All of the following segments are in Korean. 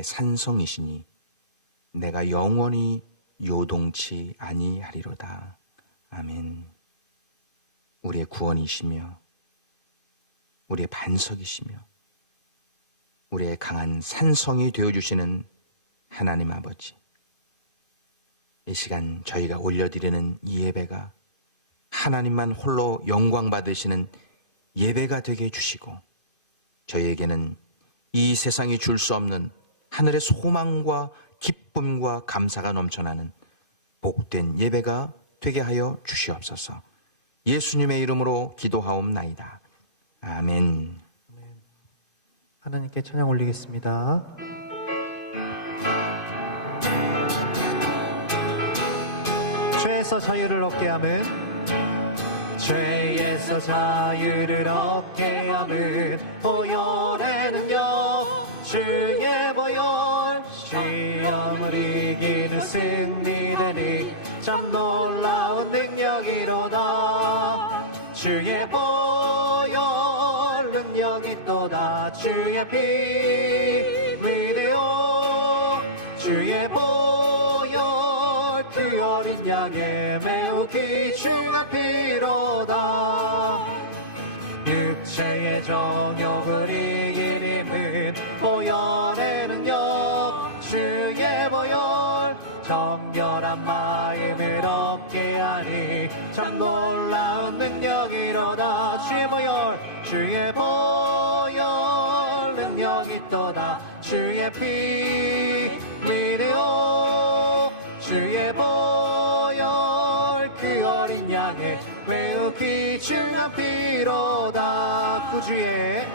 나의 산성이시니 내가 영원히 요동치 아니하리로다. 아멘. 우리의 구원이시며 우리의 반석이시며 우리의 강한 산성이 되어주시는 하나님 아버지, 이 시간 저희가 올려드리는 이 예배가 하나님만 홀로 영광 받으시는 예배가 되게 해주시고, 저희에게는 이 세상이 줄 수 없는 하늘의 소망과 기쁨과 감사가 넘쳐나는 복된 예배가 되게 하여 주시옵소서. 예수님의 이름으로 기도하옵나이다. 아멘. 하나님께 찬양 올리겠습니다. 죄에서 자유를 얻게 함은, 죄에서 자유를 얻게 함은 보혈의 능력, 주의 보혈, 시험을 이기는 승리되니 참 놀라운 능력이로다. 주의 보혈 능력이 또다. 주의 피 위대오, 주의 보혈 그 어린 양의 매우 귀중한 피로다. 육체의 정욕을 이긴 힘은 보혈의 능력, 주의 보혈 정결한 마음을 얻게 하니 참 놀라운 능력이로다. 주의 보혈, 주의 보혈 능력이 또다. 주의 피 위대오, 주의 보혈 그 어린 양의 매우 귀중한 피로다. 구주의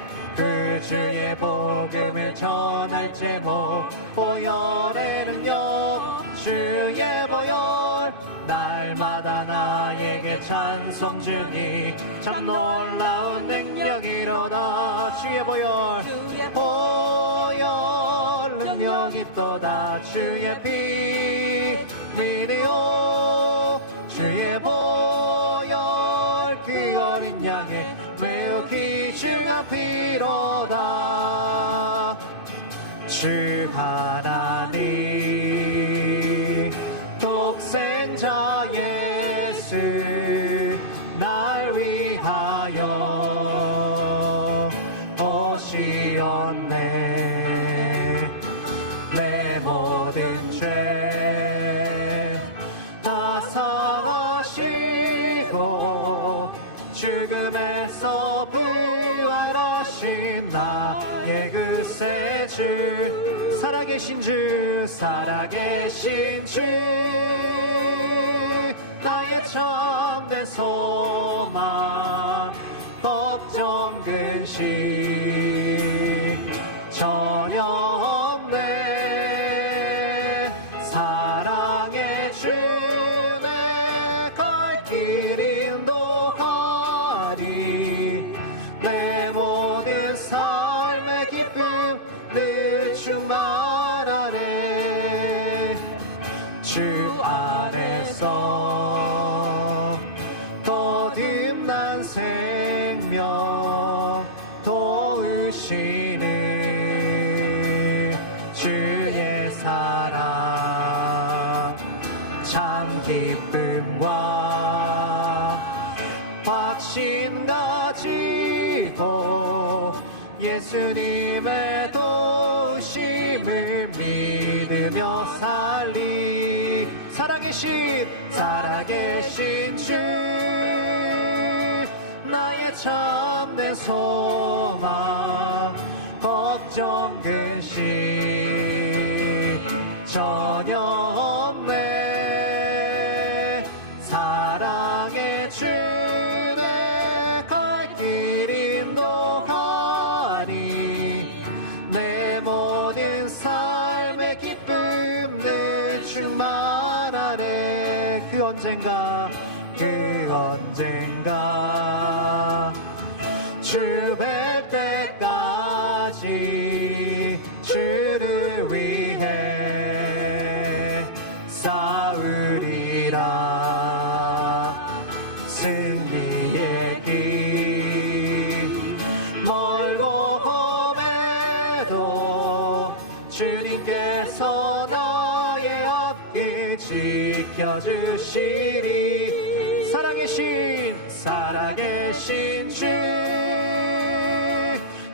복음을 전할 제목, 보혈의 능력, 주의 보혈 날마다 나에게 찬송 중이 참 놀라운 능력이로다. 주의 보혈, 보혈 능력이 또다. 주의 피 위대오, 주의 보혈 그 어린 양의 매우 귀중한 피로다. 주 하나님 독생자 예수 날 위하여 오시었네. 내 모든 죄 다 사하시고 죽음에서 부활하신 나의 그새 주, 살아계신 주, 살아계신 주, 나의 참된 소망, 걱정 근심 전혀 없네. 사랑의 주 내 갈 길 인도하리. 내 모든 삶의 기쁨 늘 충만하네. 주 안에서 거듭난 생명 도우시는 주의 사랑, 참 기쁨과 확신 가지고 예수님의 도우심을 믿으며 살리. 살아계신 주, 나의 참된 소망, 걱정 근심 전혀 없네. 사랑의 주 내 갈 길 인도하니. 내 모든 삶의 기쁨 늘 충만하네. 그 언젠가 주 뵐 때까지 주를 위해 싸우리라. 승리의 길 멀고 험해도 주 주님께서 너의 어깨 지켜주시리. 살아계신 주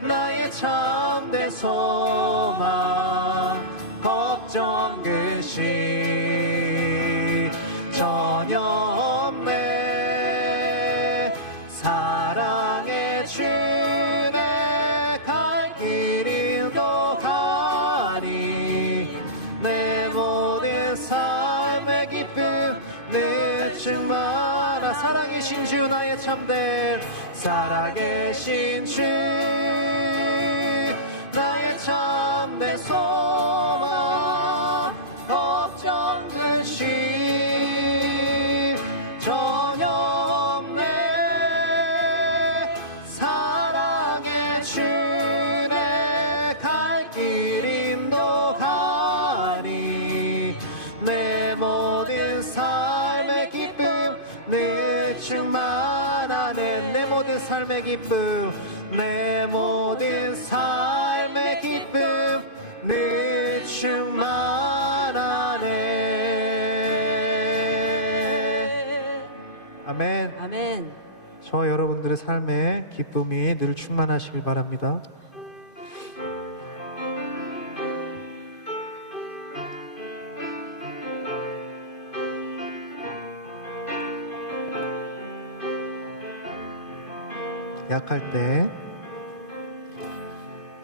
나의 참된 소망 걱정 근심 전혀 없네. 사랑의 주 내 갈 길 인도하니 내 모든 삶의 기쁨 늘 충만하. 살아계신 주 나의 참된 살아계신 주 나의 참된 소망 걱정 근심 전혀 없네. 사랑의 주 내 갈 길 인도하니 내 모든 삶의 기쁨 늘 충만하네. 내 모든 삶의 기쁨 내 모든 삶의 기쁨 늘 충만하네. 아멘. 아멘. 저와 여러분들의 삶에 기쁨이 늘 충만하시길 바랍니다.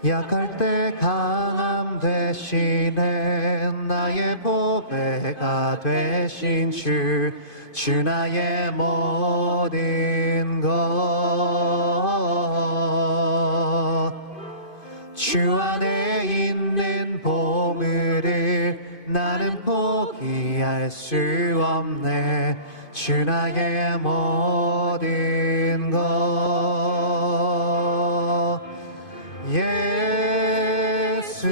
약할 때 강함 대신에 나의 보배가 되신 주 나의 모든 것. 주 안에 있는 보물을 나는 포기할 수 없네. 주 나의 모든 것. 예수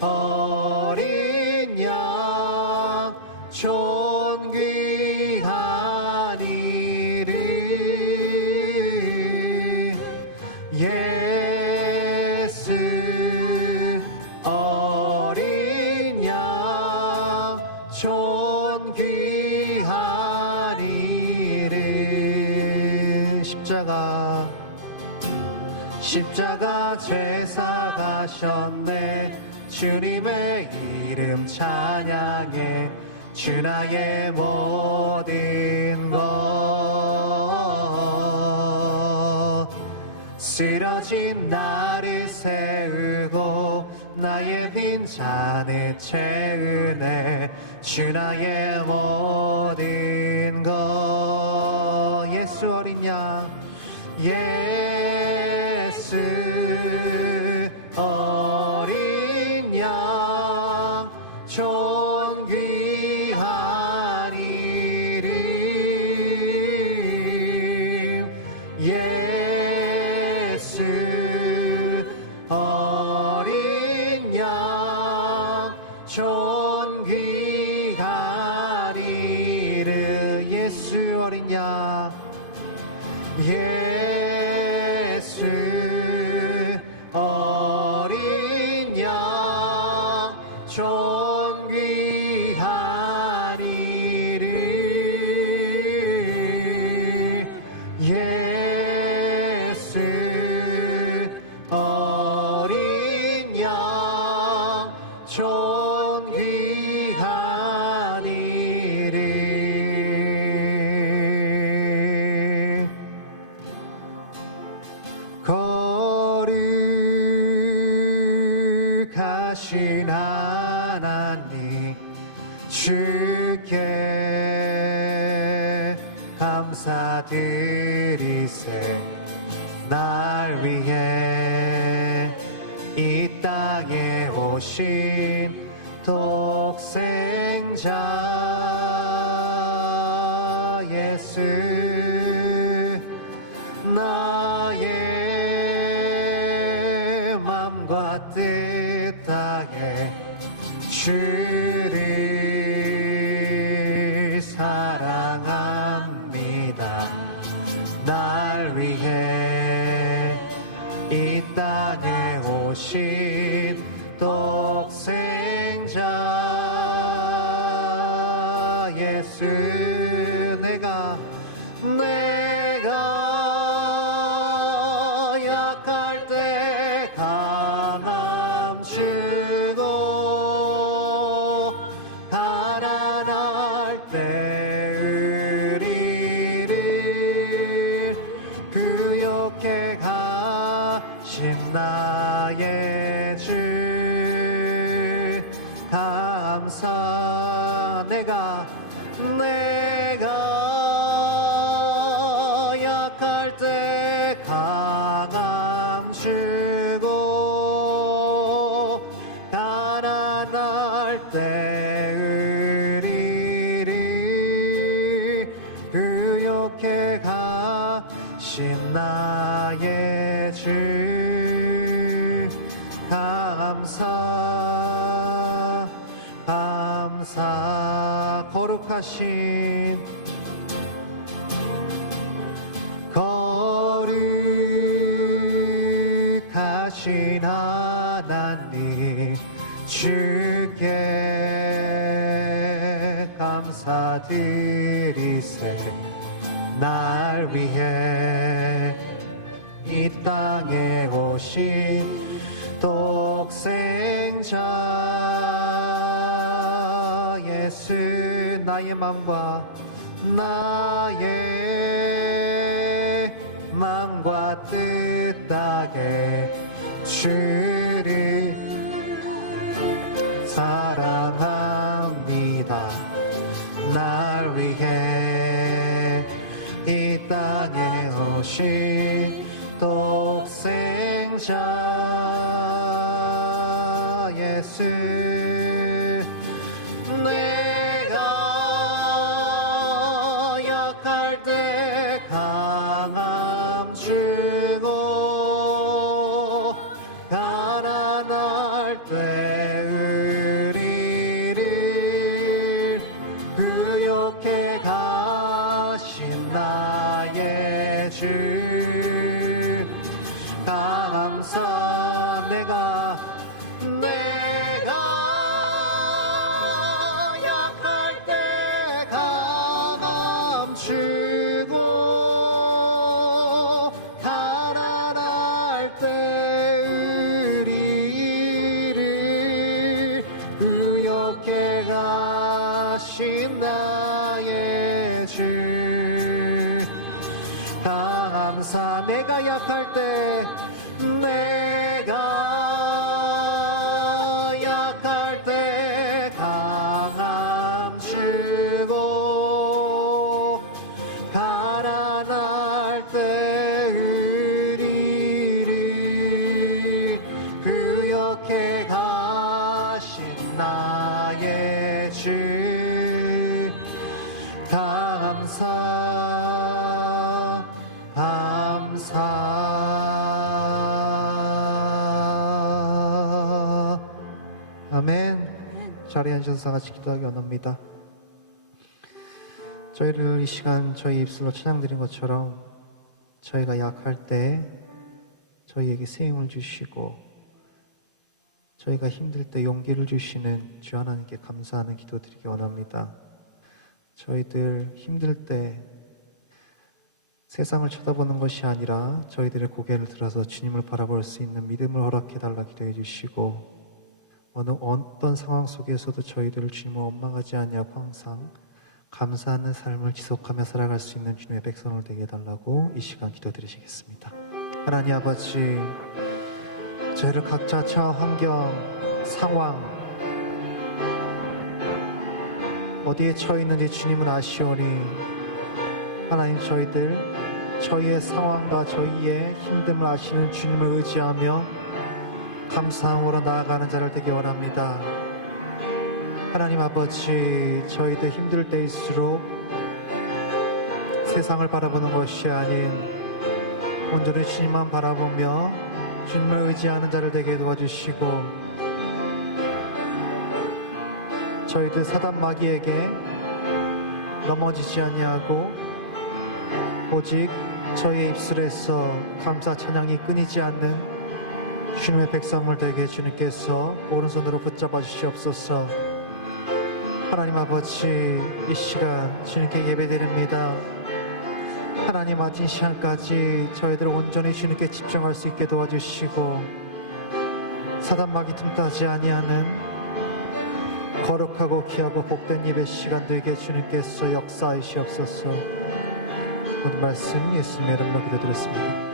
어린 양 존귀한 이름. 예수 어린 양 존귀한 이름. 십자가 제사 가셨네. 주님의 이름 찬양해. 주 나의 모든 것. 쓰러진 나를 세우고 나의 빈잔을 채우네. 주 나의 모든 것. 예수 어린 양 예수 어린 양 존귀한 이름. 예수 어린 양 존귀한 이름. 예수 어린 양 예수 어린 양 존귀한 이름. 예수 어린 양 존귀한 이름. 거룩하신 하나님 주께 감사드리세. 날 위해 이 땅에 오신 독생자 예수. 나의 맘과 뜻 다해 주를 사랑합니다. 날 위해 이 땅에 오신 예수 내가 약할 때 강함 주고 가난할 때 의리를 부욕해 가신 나의 주 감사 내가 약할 때 강함 주고 가난할 때 의리를 부욕해 가신 나의 주 감사 거룩하신 하나님 주께 감사드리세 날 위해 이 땅에 오신 독생자 예수 나의 맘과 뜻 다해 주를 사랑합니다. 날 위해 이 땅에 오신 독생자 예수 내가 약할 때 강함 주고 가난할 때 의리를 부욕해 가신 나의 주 감사 내가 약할 때 강함 주고 가난할 때 의리를 부욕해 가신 나의 주 감사 내가 약할 때 강함 주고 가난할 때 의리를 부욕해 가신 나의 주 감사 아멘. 자리에 앉아서 다 같이 기도하기 원합니다. 저희를 이 시간 저희 입술로 찬양드린 것처럼 저희가 약할 때 저희에게 세임을 주시고 저희가 힘들 때 용기를 주시는 주 하나님께 감사하는 기도드리기 원합니다. 저희들 힘들 때 세상을 쳐다보는 것이 아니라 저희들의 고개를 들어서 주님을 바라볼 수 있는 믿음을 허락해달라 기도해 주시고 어떤 상황 속에서도 저희들을 주님을 원망하지 아니하고 항상 감사하는 삶을 지속하며 살아갈 수 있는 주님의 백성을 되게 해달라고 이 시간 기도드리시겠습니다. 하나님 아버지, 저희를 각자 처한 환경, 상황 어디에 처해 있는지 주님은 아시오니 하나님 저희의 상황과 저희의 힘듦을 아시는 주님을 의지하며 감사함으로 나아가는 자를 되게 원합니다. 하나님 아버지, 저희들 힘들 때일수록 세상을 바라보는 것이 아닌 온전히 주님만 바라보며 주님을 의지하는 자를 되게 도와주시고 저희들 사단 마귀에게 넘어지지 아니하고 오직 저희의 입술에서 감사 찬양이 끊이지 않는 주님의 백성을 되게 주님께서 오른손으로 붙잡아 주시옵소서. 하나님 아버지, 이 시간 주님께 예배드립니다. 하나님, 아직 이 시간까지 저희들을 온전히 주님께 집중할 수 있게 도와주시고 사단 마귀 틈타지 아니하는 거룩하고 귀하고 복된 예배 시간 되게 주님께서 역사하시옵소서. 오늘 말씀 예수님의 이름으로 기도드렸습니다.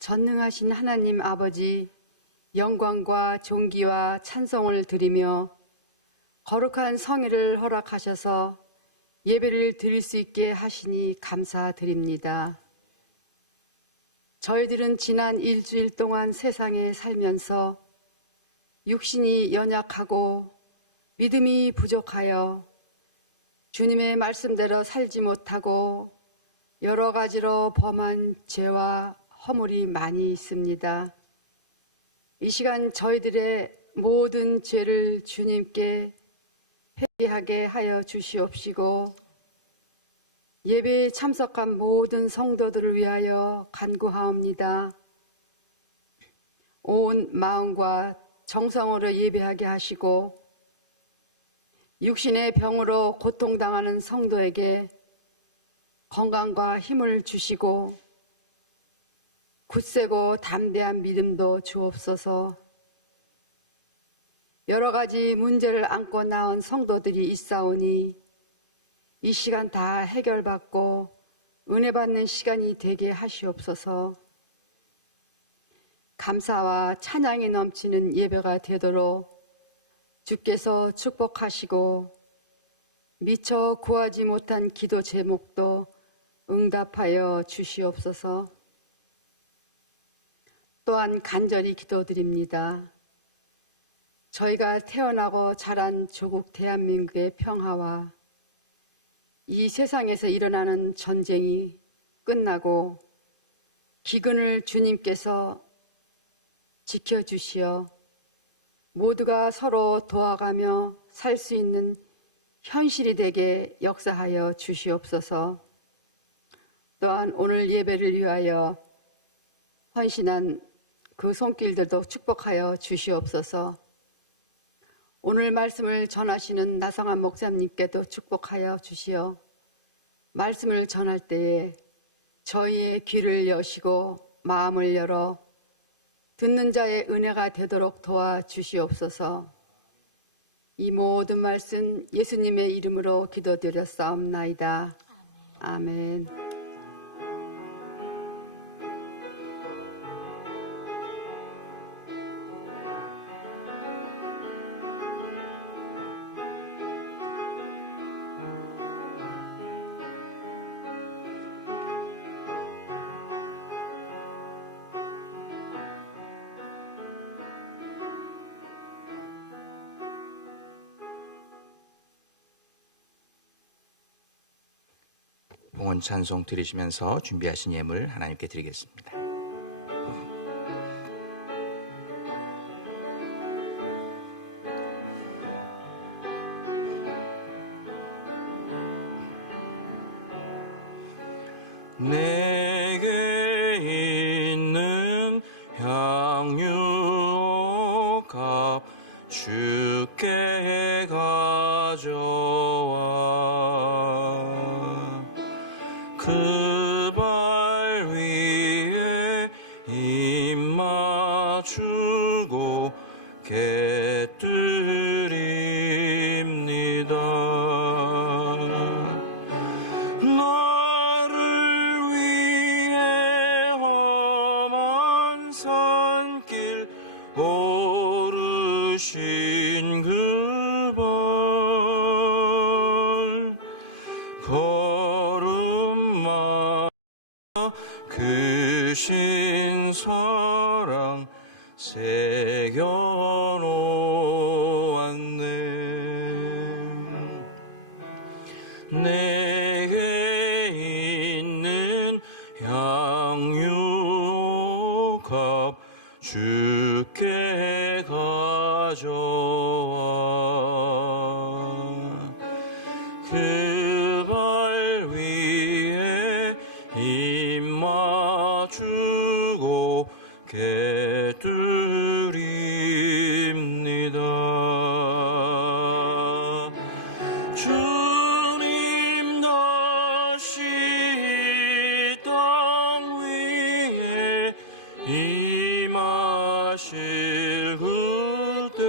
전능하신 하나님 아버지, 영광과 존귀와 찬송을 드리며 거룩한 성회를 허락하셔서 예배를 드릴 수 있게 하시니 감사드립니다. 저희들은 지난 일주일 동안 세상에 살면서 육신이 연약하고 믿음이 부족하여 주님의 말씀대로 살지 못하고 여러 가지로 범한 죄와 허물이 많이 있습니다. 이 시간 저희들의 모든 죄를 주님께 회개하게 하여 주시옵시고 예배에 참석한 모든 성도들을 위하여 간구하옵니다. 온 마음과 정성으로 예배하게 하시고 육신의 병으로 고통당하는 성도에게 건강과 힘을 주시고 굳세고 담대한 믿음도 주옵소서. 여러 가지 문제를 안고 나온 성도들이 있사오니 이 시간 다 해결받고 은혜 받는 시간이 되게 하시옵소서. 감사와 찬양이 넘치는 예배가 되도록 주께서 축복하시고 미처 구하지 못한 기도 제목도 응답하여 주시옵소서. 또한 간절히 기도드립니다. 저희가 태어나고 자란 조국 대한민국의 평화와 이 세상에서 일어나는 전쟁이 끝나고 기근을 주님께서 지켜주시어 모두가 서로 도와가며 살 수 있는 현실이 되게 역사하여 주시옵소서. 또한 오늘 예배를 위하여 헌신한 그 손길들도 축복하여 주시옵소서. 오늘 말씀을 전하시는 나성한 목사님께도 축복하여 주시어 말씀을 전할 때에 저희의 귀를 여시고 마음을 열어 듣는 자의 은혜가 되도록 도와주시옵소서. 이 모든 말씀 예수님의 이름으로 기도드렸사옵나이다. 아멘. 봉헌 찬송 드리시면서 준비하신 예물 하나님께 드리겠습니다. 내게 있는 향유값 주께 가져와 그 발 위에 입 맞추고 객드립니다. 나를 위해 험한 산길 오르신 그 발 걸음마 크신 사랑 새겨놓았네. 내게 있는 양육값 주께 가져와 그 발 위에 입 맞추고 깨뜨립니다. 주님 다시 땅 위에 임하실 그때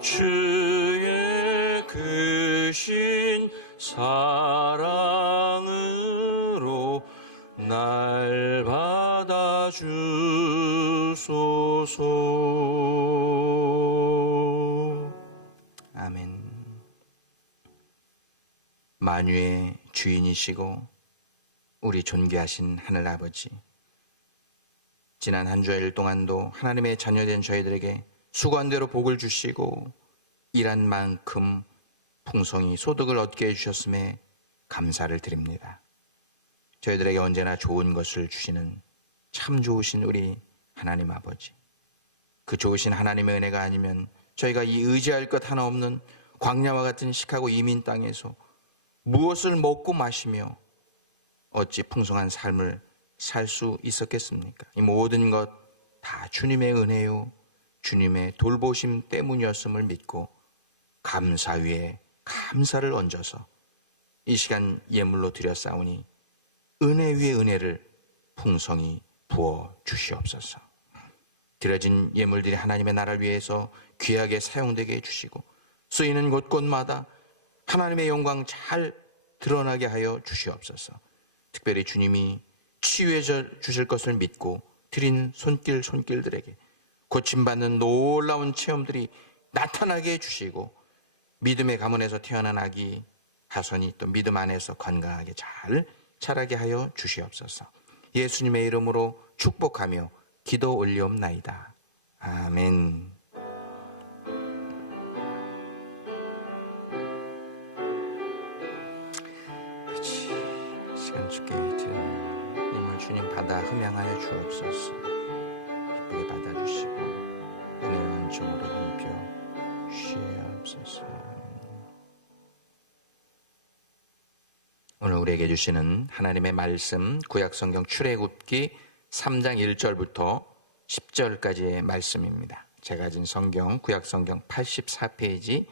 주의 크신 사랑으로 날 받아주소서. 아멘. 만유의 주인이시고 우리 존귀하신 하늘아버지, 지난 한 주일 동안도 하나님의 자녀된 저희들에게 수고한 대로 복을 주시고 일한 만큼 풍성히 소득을 얻게 해주셨음에 감사를 드립니다. 저희들에게 언제나 좋은 것을 주시는 참 좋으신 우리 하나님 아버지, 그 좋으신 하나님의 은혜가 아니면 저희가 이 의지할 것 하나 없는 광야와 같은 시카고 이민 땅에서 무엇을 먹고 마시며 어찌 풍성한 삶을 살 수 있었겠습니까? 이 모든 것 다 주님의 은혜요, 주님의 돌보심 때문이었음을 믿고 감사 위에 감사를 얹어서 이 시간 예물로 드렸사오니 은혜 위에 은혜를 풍성히 부어 주시옵소서. 드려진 예물들이 하나님의 나라를 위해서 귀하게 사용되게 해주시고 쓰이는 곳곳마다 하나님의 영광 잘 드러나게 하여 주시옵소서. 특별히 주님이 치유해 주실 것을 믿고 드린 손길들에게 고침받는 놀라운 체험들이 나타나게 해주시고 믿음의 가문에서 태어난 아기 하선이 또 믿음 안에서 건강하게 잘 자라게 하여 주시옵소서. 예수님의 이름으로 축복하며 기도 올리옵나이다. 아멘. 시간 주께 드리는 예물 주님 받아 흠양하여 주옵소서. 기쁘게 받아주시고 은혜의 은총으로 힘겨 주시옵소서. 오늘 우리에게 주시는 하나님의 말씀, 구약성경 출애굽기 3장 1절부터 10절까지의 말씀입니다. 제가 가진 성경, 구약성경 84페이지,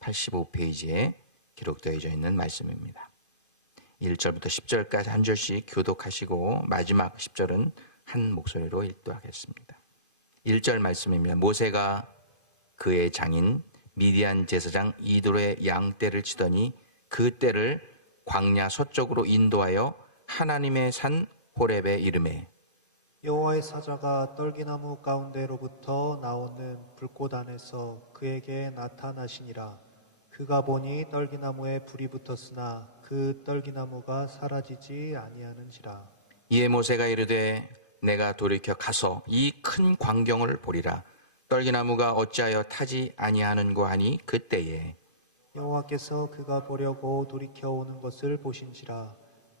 85페이지에 기록되어져 있는 말씀입니다. 1절부터 10절까지 한 절씩 교독하시고 마지막 10절은 한 목소리로 읽도하겠습니다. 1절 말씀입니다. 모세가 그의 장인 미디안 제사장 이도의 양떼를 치더니 그 떼를 광야 서쪽으로 인도하여 하나님의 산 호렙에 이르매 여호와의 사자가 떨기나무 가운데로부터 나오는 불꽃 안에서 그에게 나타나시니라. 그가 보니 떨기나무에 불이 붙었으나 그 떨기나무가 사라지지 아니하는지라. 이에 모세가 이르되 내가 돌이켜 가서 이 큰 광경을 보리라. 떨기나무가 어찌하여 타지 아니하는고 하니 그때에 여호와께서 그가 보려고 돌이켜 오는 것을 보신지라.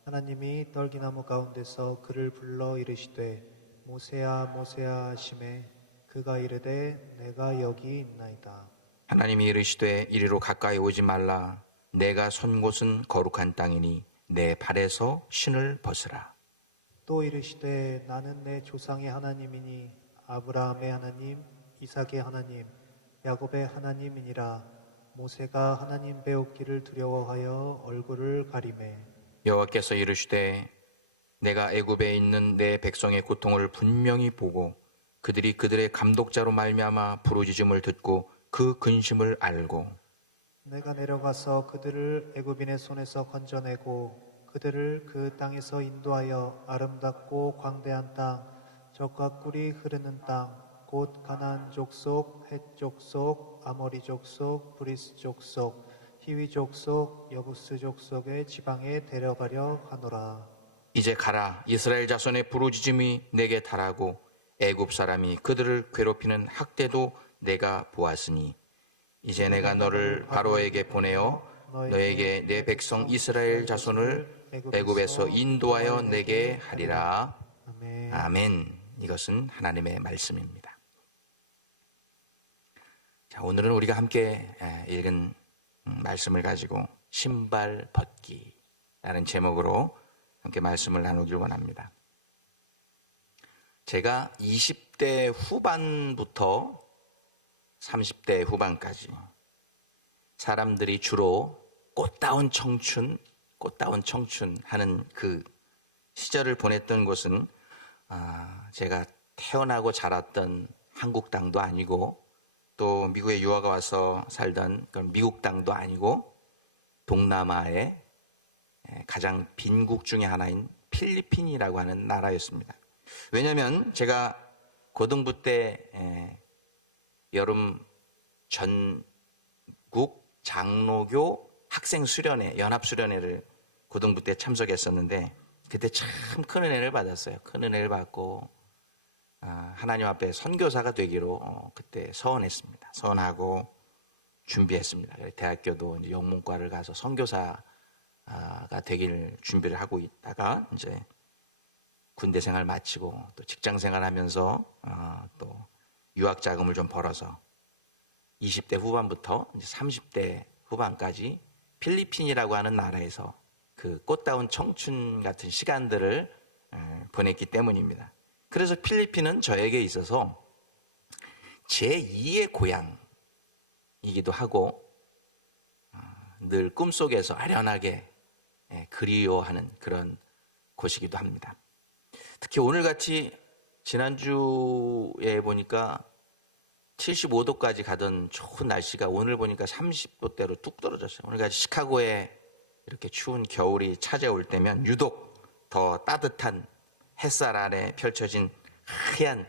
하나님이 떨기나무 가운데서 그를 불러 이르시되 모세야 모세야 하시매 그가 이르되 내가 여기 있나이다. 하나님이 이르시되 이리로 가까이 오지 말라. 내가 선 곳은 거룩한 땅이니 내 발에서 신을 벗으라. 또 이르시되 나는 내 조상의 하나님이니 아브라함의 하나님 이삭의 하나님 야곱의 하나님이니라. 모세가 하나님 배우기를 두려워하여 얼굴을 가리매 여호와께서 이르시되 내가 애굽에 있는 내 백성의 고통을 분명히 보고 그들이 그들의 감독자로 말미암아 부르짖음을 듣고 그 근심을 알고 내가 내려가서 그들을 애굽인의 손에서 건져내고 그들을 그 땅에서 인도하여 아름답고 광대한 땅 젖과 꿀이 흐르는 땅 곧 가나안 족속, 헷 족속, 아모리 족속, 브리스 족속, 히위 족속, 여부스 족속의 지방에 데려가려 하노라. 이제 가라. 이스라엘 자손의 부르짖음이 내게 달하고 애굽 사람이 그들을 괴롭히는 학대도 내가 보았으니 이제 내가 너를 바로에게 보내어 너에게 내 백성 이스라엘 자손을 애굽에서 인도하여 내게 하리라. 아멘. 아멘. 이것은 하나님의 말씀입니다. 자, 오늘은 우리가 함께 읽은 말씀을 가지고 신발 벗기라는 제목으로 함께 말씀을 나누길 원합니다. 제가 20대 후반부터 30대 후반까지 사람들이 주로 꽃다운 청춘 하는 그 시절을 보냈던 곳은 제가 태어나고 자랐던 한국 땅도 아니고 또 미국에 유학가 와서 살던 그런 미국 땅도 아니고 동남아의 가장 빈국 중에 하나인 필리핀이라고 하는 나라였습니다. 왜냐하면 제가 고등부 때 여름 전국 장로교 학생 수련회, 연합 수련회를 고등부 때 참석했었는데 그때 참 큰 은혜를 받았어요. 큰 은혜를 받고 하나님 앞에 선교사가 되기로 그때 서원했습니다. 서원하고 준비했습니다. 대학교도 이제 영문과를 가서 선교사가 되길 준비를 하고 있다가 이제 군대 생활 마치고 또 직장 생활하면서 또 유학 자금을 좀 벌어서 20대 후반부터 이제 30대 후반까지 필리핀이라고 하는 나라에서 그 꽃다운 청춘 같은 시간들을 보냈기 때문입니다. 그래서 필리핀은 저에게 있어서 제2의 고향이기도 하고 늘 꿈속에서 아련하게 그리워하는 그런 곳이기도 합니다. 특히 오늘같이 지난주에 보니까 75도까지 가던 좋은 날씨가 오늘 보니까 30도대로 뚝 떨어졌어요. 오늘같이 시카고에 이렇게 추운 겨울이 찾아올 때면 유독 더 따뜻한 햇살 아래 펼쳐진 하얀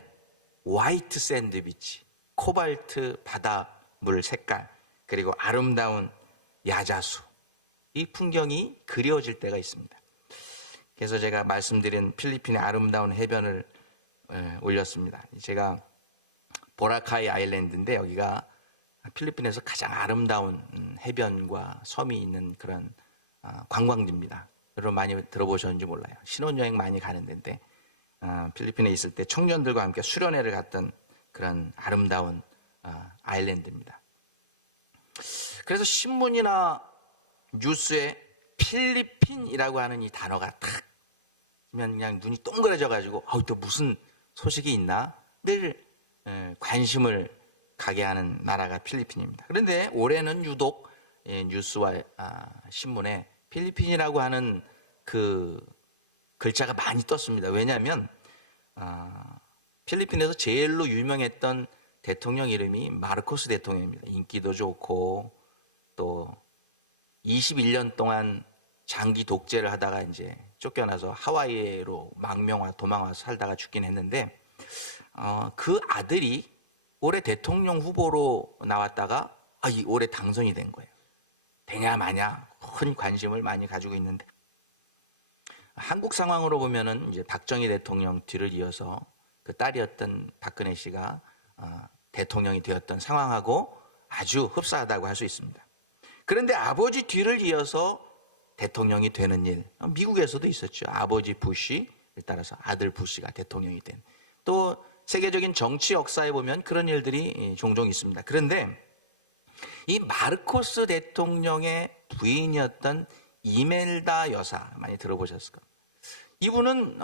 화이트 샌드 비치, 코발트 바다물 색깔, 그리고 아름다운 야자수, 이 풍경이 그리워질 때가 있습니다. 그래서 제가 말씀드린 필리핀의 아름다운 해변을 올렸습니다. 제가 보라카이 아일랜드인데 여기가 필리핀에서 가장 아름다운 해변과 섬이 있는 그런 관광지입니다. 여러분 많이 들어보셨는지 몰라요. 신혼여행 많이 가는 데인데 필리핀에 있을 때 청년들과 함께 수련회를 갔던 그런 아름다운 아일랜드입니다. 그래서 신문이나 뉴스에 필리핀이라고 하는 이 단어가 탁 하면 그냥 눈이 동그래져 가지고 또 무슨 소식이 있나 늘 관심을 가게 하는 나라가 필리핀입니다. 그런데 올해는 유독 뉴스와 신문에 필리핀이라고 하는 그 글자가 많이 떴습니다. 왜냐하면 필리핀에서 제일로 유명했던 대통령 이름이 마르코스 대통령입니다. 인기도 좋고 또 21년 동안 장기 독재를 하다가 이제 쫓겨나서 하와이로 도망와서 살다가 죽긴 했는데 그 아들이 올해 대통령 후보로 나왔다가 올해 당선이 된 거예요. 되냐 마냐 큰 관심을 많이 가지고 있는데 한국 상황으로 보면은 이제 박정희 대통령 뒤를 이어서 그 딸이었던 박근혜 씨가 대통령이 되었던 상황하고 아주 흡사하다고 할 수 있습니다. 그런데 아버지 뒤를 이어서 대통령이 되는 일, 미국에서도 있었죠. 아버지 부시를 따라서 아들 부시가 대통령이 된. 또 세계적인 정치 역사에 보면 그런 일들이 종종 있습니다. 그런데 이 마르코스 대통령의 부인이었던 이멜다 여사, 많이 들어보셨을 겁니다. 이분은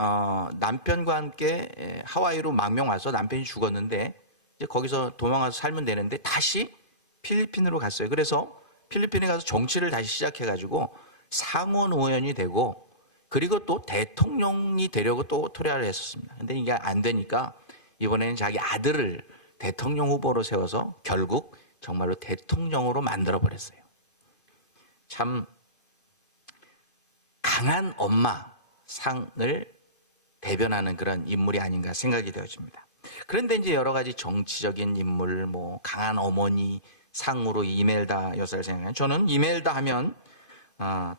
남편과 함께 하와이로 망명 와서 남편이 죽었는데 이제 거기서 도망와서 살면 되는데 다시 필리핀으로 갔어요. 그래서 필리핀에 가서 정치를 다시 시작해가지고 상원 의원이 되고 그리고 또 대통령이 되려고 또 토라를 했었습니다. 근데 이게 안 되니까 이번에는 자기 아들을 대통령 후보로 세워서 결국 정말로 대통령으로 만들어 버렸어요. 참 강한 엄마 상을 대변하는 그런 인물이 아닌가 생각이 되어집니다. 그런데 이제 여러 가지 정치적인 인물, 강한 어머니 상으로 이멜다 여사를 생각해요. 저는 이멜다 하면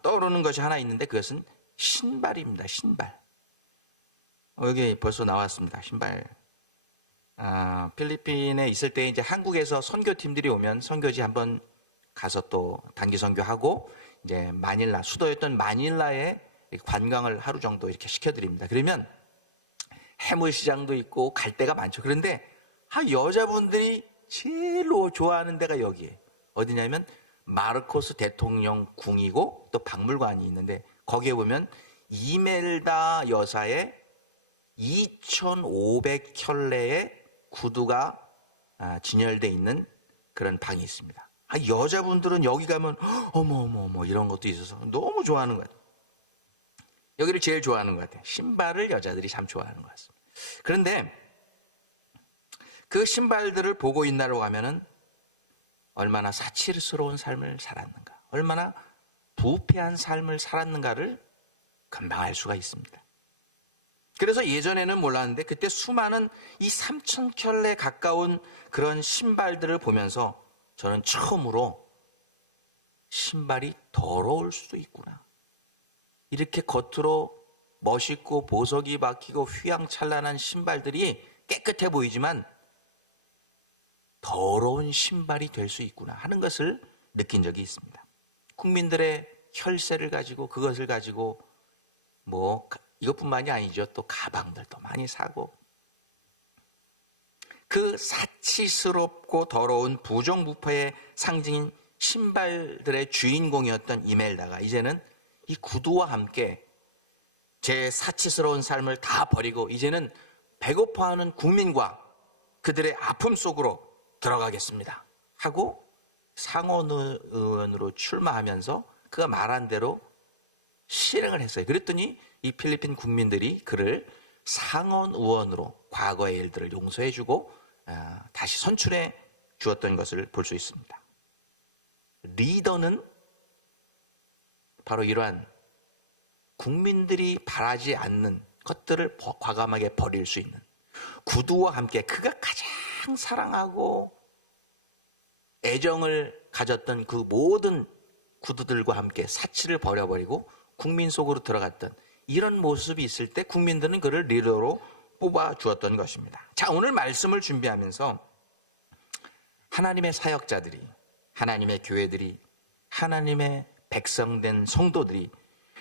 떠오르는 것이 하나 있는데 그것은 신발입니다. 신발. 여기 벌써 나왔습니다. 신발. 필리핀에 있을 때 이제 한국에서 선교팀들이 오면 선교지 한번 가서 또 단기 선교하고 이제 마닐라, 수도였던 마닐라에 관광을 하루 정도 이렇게 시켜드립니다. 그러면 해물시장도 있고 갈 데가 많죠. 그런데 여자분들이 제일로 좋아하는 데가 여기에 어디냐면 마르코스 대통령 궁이고 또 박물관이 있는데 거기에 보면 이멜다 여사의 2500켤레의 구두가 진열되어 있는 그런 방이 있습니다. 여자분들은 여기 가면 어머 이런 것도 있어서 너무 좋아하는 것 같아요. 여기를 제일 좋아하는 것 같아요. 신발을 여자들이 참 좋아하는 것 같습니다. 그런데 그 신발들을 보고 있나라고 하면은 얼마나 사치스러운 삶을 살았는가, 얼마나 부패한 삶을 살았는가를 금방 알 수가 있습니다. 그래서 예전에는 몰랐는데 그때 수많은 이 3000켤레 가까운 그런 신발들을 보면서 저는 처음으로 신발이 더러울 수도 있구나. 이렇게 겉으로 멋있고 보석이 박히고 휘황찬란한 신발들이 깨끗해 보이지만 더러운 신발이 될 수 있구나 하는 것을 느낀 적이 있습니다. 국민들의 혈세를 가지고 그것을 가지고 이것뿐만이 아니죠. 또 가방들도 많이 사고 그 사치스럽고 더러운 부정부패의 상징인 신발들의 주인공이었던 이멜다가 이제는 이 구두와 함께 제 사치스러운 삶을 다 버리고 이제는 배고파하는 국민과 그들의 아픔 속으로 들어가겠습니다 하고 상원의원으로 출마하면서 그가 말한 대로 실행을 했어요. 그랬더니 이 필리핀 국민들이 그를 상원의원으로 과거의 일들을 용서해주고 다시 선출해 주었던 것을 볼 수 있습니다. 리더는 바로 이러한 국민들이 바라지 않는 것들을 과감하게 버릴 수 있는 구두와 함께 그가 가장 사랑하고 애정을 가졌던 그 모든 구두들과 함께 사치를 버려버리고 국민 속으로 들어갔던 이런 모습이 있을 때 국민들은 그를 리더로 뽑아 주었던 것입니다. 자, 오늘 말씀을 준비하면서 하나님의 사역자들이, 하나님의 교회들이, 하나님의 백성된 성도들이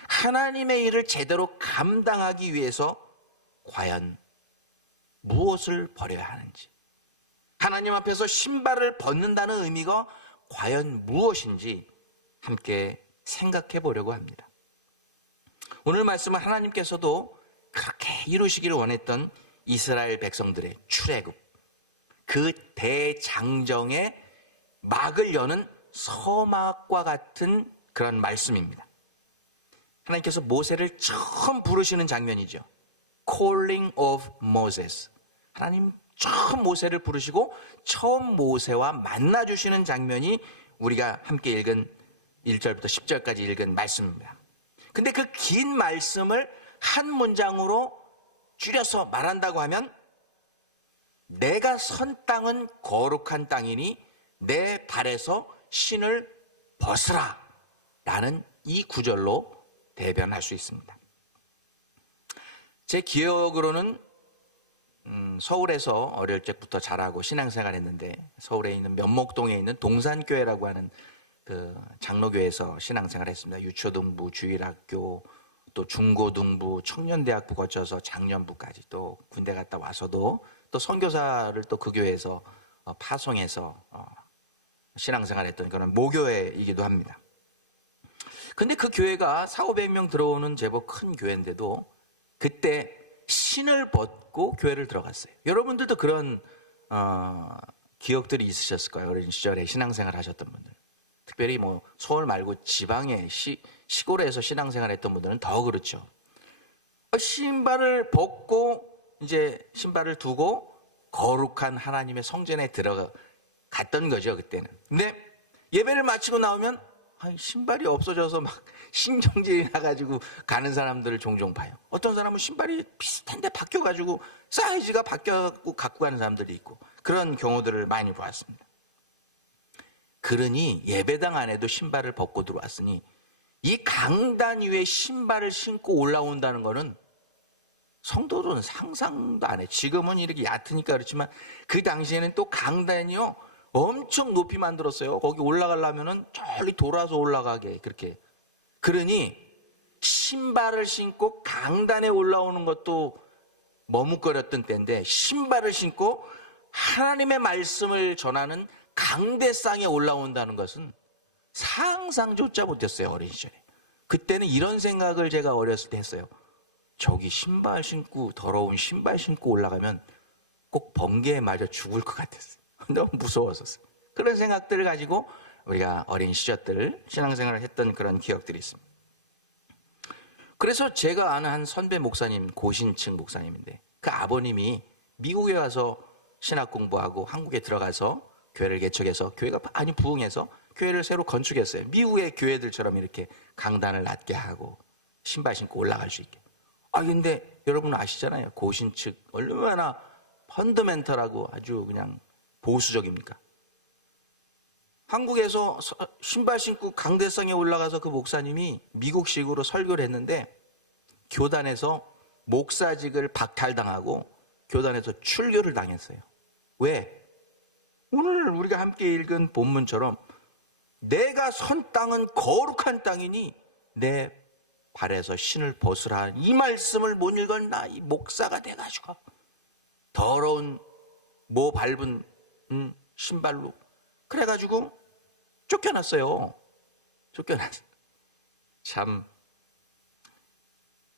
하나님의 일을 제대로 감당하기 위해서 과연 무엇을 버려야 하는지, 하나님 앞에서 신발을 벗는다는 의미가 과연 무엇인지 함께 생각해 보려고 합니다. 오늘 말씀은 하나님께서도 그렇게 이루시기를 원했던 이스라엘 백성들의 출애굽, 그 대장정의 막을 여는 서막과 같은 그런 말씀입니다. 하나님께서 모세를 처음 부르시는 장면이죠. Calling of Moses. 하나님 처음 모세를 부르시고 처음 모세와 만나주시는 장면이 우리가 함께 읽은 1절부터 10절까지 읽은 말씀입니다. 근데 그 긴 말씀을 한 문장으로 줄여서 말한다고 하면 내가 선 땅은 거룩한 땅이니 내 발에서 신을 벗으라 라는 이 구절로 대변할 수 있습니다. 제 기억으로는 서울에서 어릴 적부터 자라고 신앙생활 했는데 서울에 있는 면목동에 있는 동산교회라고 하는 그 장로교회에서 신앙생활 했습니다. 유초등부, 주일학교, 또 중고등부, 청년대학부 거쳐서 장년부까지 또 군대 갔다 와서도 또 선교사를 또 그 교회에서 파송해서 신앙생활 했던 그런 모교회이기도 합니다. 근데 그 교회가 400~500명 들어오는 제법 큰 교회인데도 그때 신을 벗고 교회를 들어갔어요. 여러분들도 그런 기억들이 있으셨을 거예요. 어린 시절에 신앙생활 하셨던 분들. 특별히 서울 말고 지방에 시골에서 신앙생활 했던 분들은 더 그렇죠. 신발을 벗고 이제 신발을 두고 거룩한 하나님의 성전에 들어갔던 거죠, 그때는. 근데 예배를 마치고 나오면 신발이 없어져서 막 신경질이 나가지고 가는 사람들을 종종 봐요. 어떤 사람은 신발이 비슷한데 바뀌어가지고 사이즈가 바뀌어갖고 갖고 가는 사람들이 있고 그런 경우들을 많이 보았습니다. 그러니 예배당 안에도 신발을 벗고 들어왔으니 이 강단 위에 신발을 신고 올라온다는 거는 성도들은 상상도 안 해. 지금은 이렇게 얕으니까 그렇지만 그 당시에는 또 강단이요 엄청 높이 만들었어요. 거기 올라가려면은 저리 돌아서 올라가게 그렇게. 그러니 신발을 신고 강단에 올라오는 것도 머뭇거렸던 때인데 신발을 신고 하나님의 말씀을 전하는 강대상에 올라온다는 것은 상상조차 못했어요. 어린 시절에. 그때는 이런 생각을 제가 어렸을 때 했어요. 저기 신발 신고 더러운 신발 신고 올라가면 꼭 번개에 맞아 죽을 것 같았어요. 너무 무서웠었어요. 그런 생각들을 가지고 우리가 어린 시절들 신앙생활을 했던 그런 기억들이 있습니다. 그래서 제가 아는 한 선배 목사님, 고신층 목사님인데 그 아버님이 미국에 가서 신학 공부하고 한국에 들어가서 교회를 개척해서 교회가 많이 부흥해서 교회를 새로 건축했어요. 미국의 교회들처럼 이렇게 강단을 낮게 하고 신발 신고 올라갈 수 있게. 근데 여러분 아시잖아요. 고신층 얼마나 펀더멘털하고 아주 그냥 보수적입니까? 한국에서 신발 신고 강대상에 올라가서 그 목사님이 미국식으로 설교를 했는데 교단에서 목사직을 박탈당하고 교단에서 출교를 당했어요. 왜? 오늘 우리가 함께 읽은 본문처럼 내가 선 땅은 거룩한 땅이니 내 발에서 신을 벗으라 이 말씀을 못 읽었나 이 목사가 돼가지고 더러운 모 밟은 신발로 그래가지고 쫓겨났어요. 쫓겨났어요. 참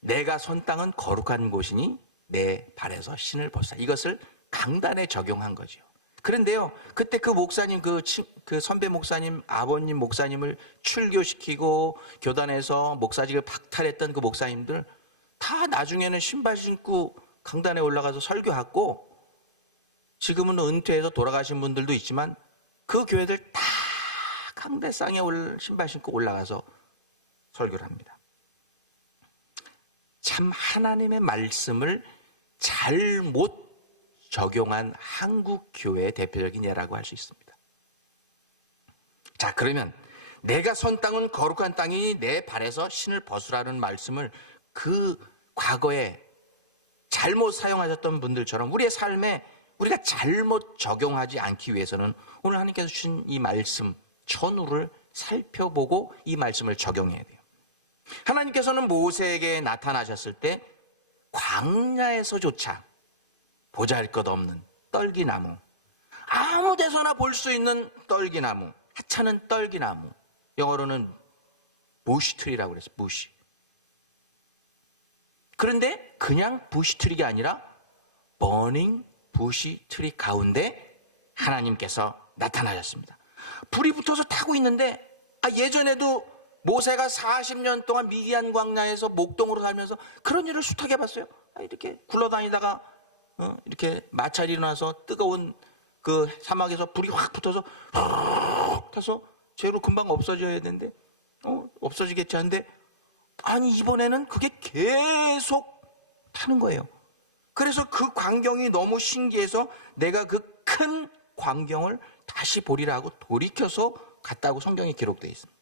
내가 선 땅은 거룩한 곳이니 내 발에서 신을 벗으라 이것을 강단에 적용한 거죠. 그런데요 그때 그 목사님 그 선배 목사님 아버님 목사님을 출교시키고 교단에서 목사직을 박탈했던 그 목사님들 다 나중에는 신발 신고 강단에 올라가서 설교하고 지금은 은퇴해서 돌아가신 분들도 있지만 그 교회들 다 강대상에 신발 신고 올라가서 설교를 합니다. 참 하나님의 말씀을 잘못 적용한 한국 교회의 대표적인 예라고 할 수 있습니다. 자, 그러면 내가 선 땅은 거룩한 땅이니 내 발에서 신을 벗으라는 말씀을 그 과거에 잘못 사용하셨던 분들처럼 우리의 삶에 우리가 잘못 적용하지 않기 위해서는 오늘 하나님께서 주신 이 말씀 천우를 살펴보고 이 말씀을 적용해야 돼요. 하나님께서는 모세에게 나타나셨을 때 광야에서조차 보잘것없는 떨기나무, 아무 데서나 볼 수 있는 떨기나무, 하찮은 떨기나무, 영어로는 부시트리라고 그랬어요. 부시. 그런데 그냥 부시트리가 아니라 버닝 부시트리 가운데 하나님께서 나타나셨습니다. 불이 붙어서 타고 있는데 예전에도 모세가 40년 동안 미디안 광야에서 목동으로 살면서 그런 일을 숱하게 봤어요. 이렇게 굴러다니다가 이렇게 마찰이 일어나서 뜨거운 그 사막에서 불이 확 붙어서 타서 재로 금방 없어져야 되는데 없어지겠지 하는데 아니 이번에는 그게 계속 타는 거예요. 그래서 그 광경이 너무 신기해서 내가 그 큰 광경을 다시 보리라 하고 돌이켜서 갔다고 성경에 기록되어 있습니다.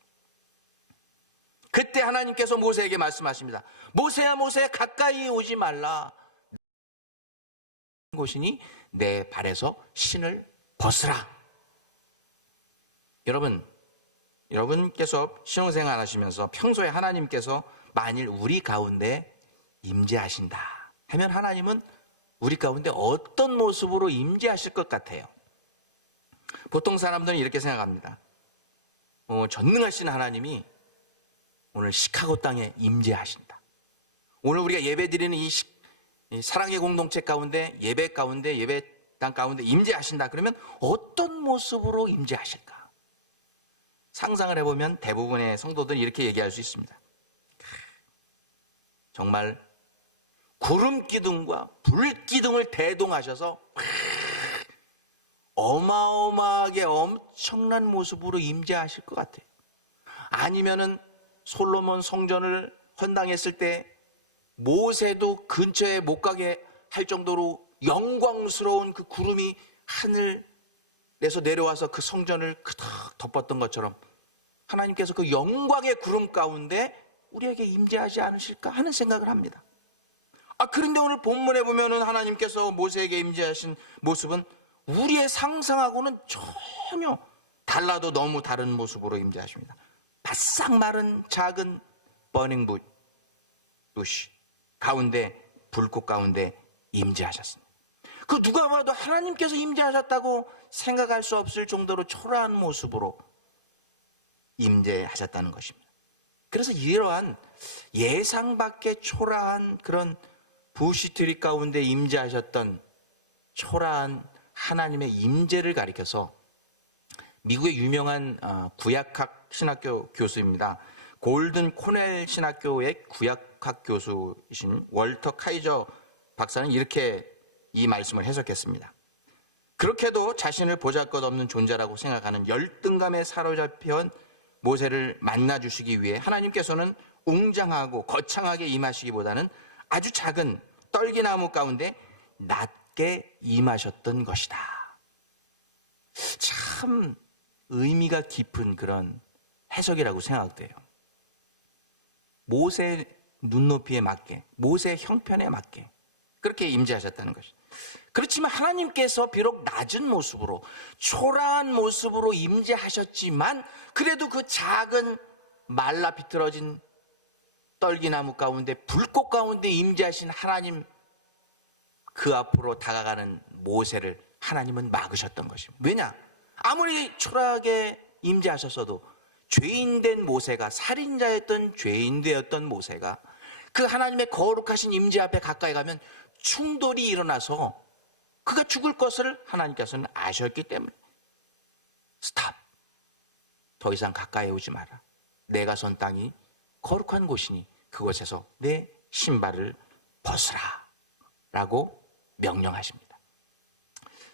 그때 하나님께서 모세에게 말씀하십니다. 모세야 모세야 가까이 오지 말라. 곳이니 내 발에서 신을 벗으라. 여러분께서 신앙생활 하시면서 평소에 하나님께서 만일 우리 가운데 임재하신다 하면 하나님은 우리 가운데 어떤 모습으로 임재하실 것 같아요? 보통 사람들은 이렇게 생각합니다. 전능하신 하나님이 오늘 시카고 땅에 임재하신다. 오늘 우리가 예배드리는 이 사랑의 공동체 가운데 예배당 가운데 임재하신다. 그러면 어떤 모습으로 임재하실까? 상상을 해보면 대부분의 성도들은 이렇게 얘기할 수 있습니다. 정말 구름 기둥과 불 기둥을 대동하셔서 어마어마하게 엄청난 모습으로 임재하실 것 같아요. 아니면은 솔로몬 성전을 헌당했을 때 모세도 근처에 못 가게 할 정도로 영광스러운 그 구름이 하늘에서 내려와서 그 성전을 그닥 덮었던 것처럼 하나님께서 그 영광의 구름 가운데 우리에게 임재하지 않으실까 하는 생각을 합니다. 그런데 오늘 본문에 보면은 하나님께서 모세에게 임재하신 모습은 우리의 상상하고는 전혀 달라도 너무 다른 모습으로 임재하십니다. 바싹 마른 작은 버닝 부시 가운데, 불꽃 가운데 임재하셨습니다. 그 누가 봐도 하나님께서 임재하셨다고 생각할 수 없을 정도로 초라한 모습으로 임재하셨다는 것입니다. 그래서 이러한 예상 밖의 초라한 그런 부시트리 가운데 임재하셨던 초라한 하나님의 임재를 가리켜서 미국의 유명한 구약학 신학교 교수입니다. 골든 코넬 신학교의 구약학 교수이신 월터 카이저 박사는 이렇게 이 말씀을 해석했습니다. 그렇게도 자신을 보잘것없는 존재라고 생각하는 열등감에 사로잡힌 모세를 만나주시기 위해 하나님께서는 웅장하고 거창하게 임하시기보다는 아주 작은 떨기나무 가운데 낮게 임하셨던 것이다. 참 의미가 깊은 그런 해석이라고 생각돼요. 모세의 눈높이에 맞게, 모세의 형편에 맞게 그렇게 임재하셨다는 것이죠. 그렇지만 하나님께서 비록 낮은 모습으로, 초라한 모습으로 임재하셨지만 그래도 그 작은 말라 비틀어진 떨기나무 가운데, 불꽃 가운데 임재하신 하나님, 그 앞으로 다가가는 모세를 하나님은 막으셨던 것입니다. 왜냐? 아무리 초라하게 임재하셨어도 죄인된 모세가, 살인자였던 죄인되었던 모세가 그 하나님의 거룩하신 임재 앞에 가까이 가면 충돌이 일어나서 그가 죽을 것을 하나님께서는 아셨기 때문에 스탑, 더 이상 가까이 오지 마라. 내가 선 땅이 거룩한 곳이니 그곳에서 내 신발을 벗으라 라고 명령하십니다.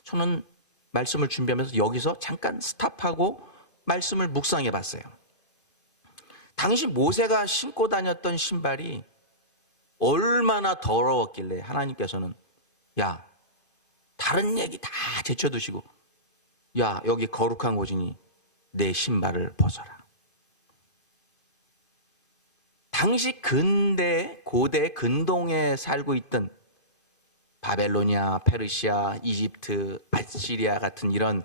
저는 말씀을 준비하면서 여기서 잠깐 스탑하고 말씀을 묵상해 봤어요. 당시 모세가 신고 다녔던 신발이 얼마나 더러웠길래 하나님께서는 야, 다른 얘기 다 제쳐두시고 야, 여기 거룩한 곳이니 내 신발을 벗어라. 당시 고대 근동에 살고 있던 바벨로니아, 페르시아, 이집트, 아시리아 같은 이런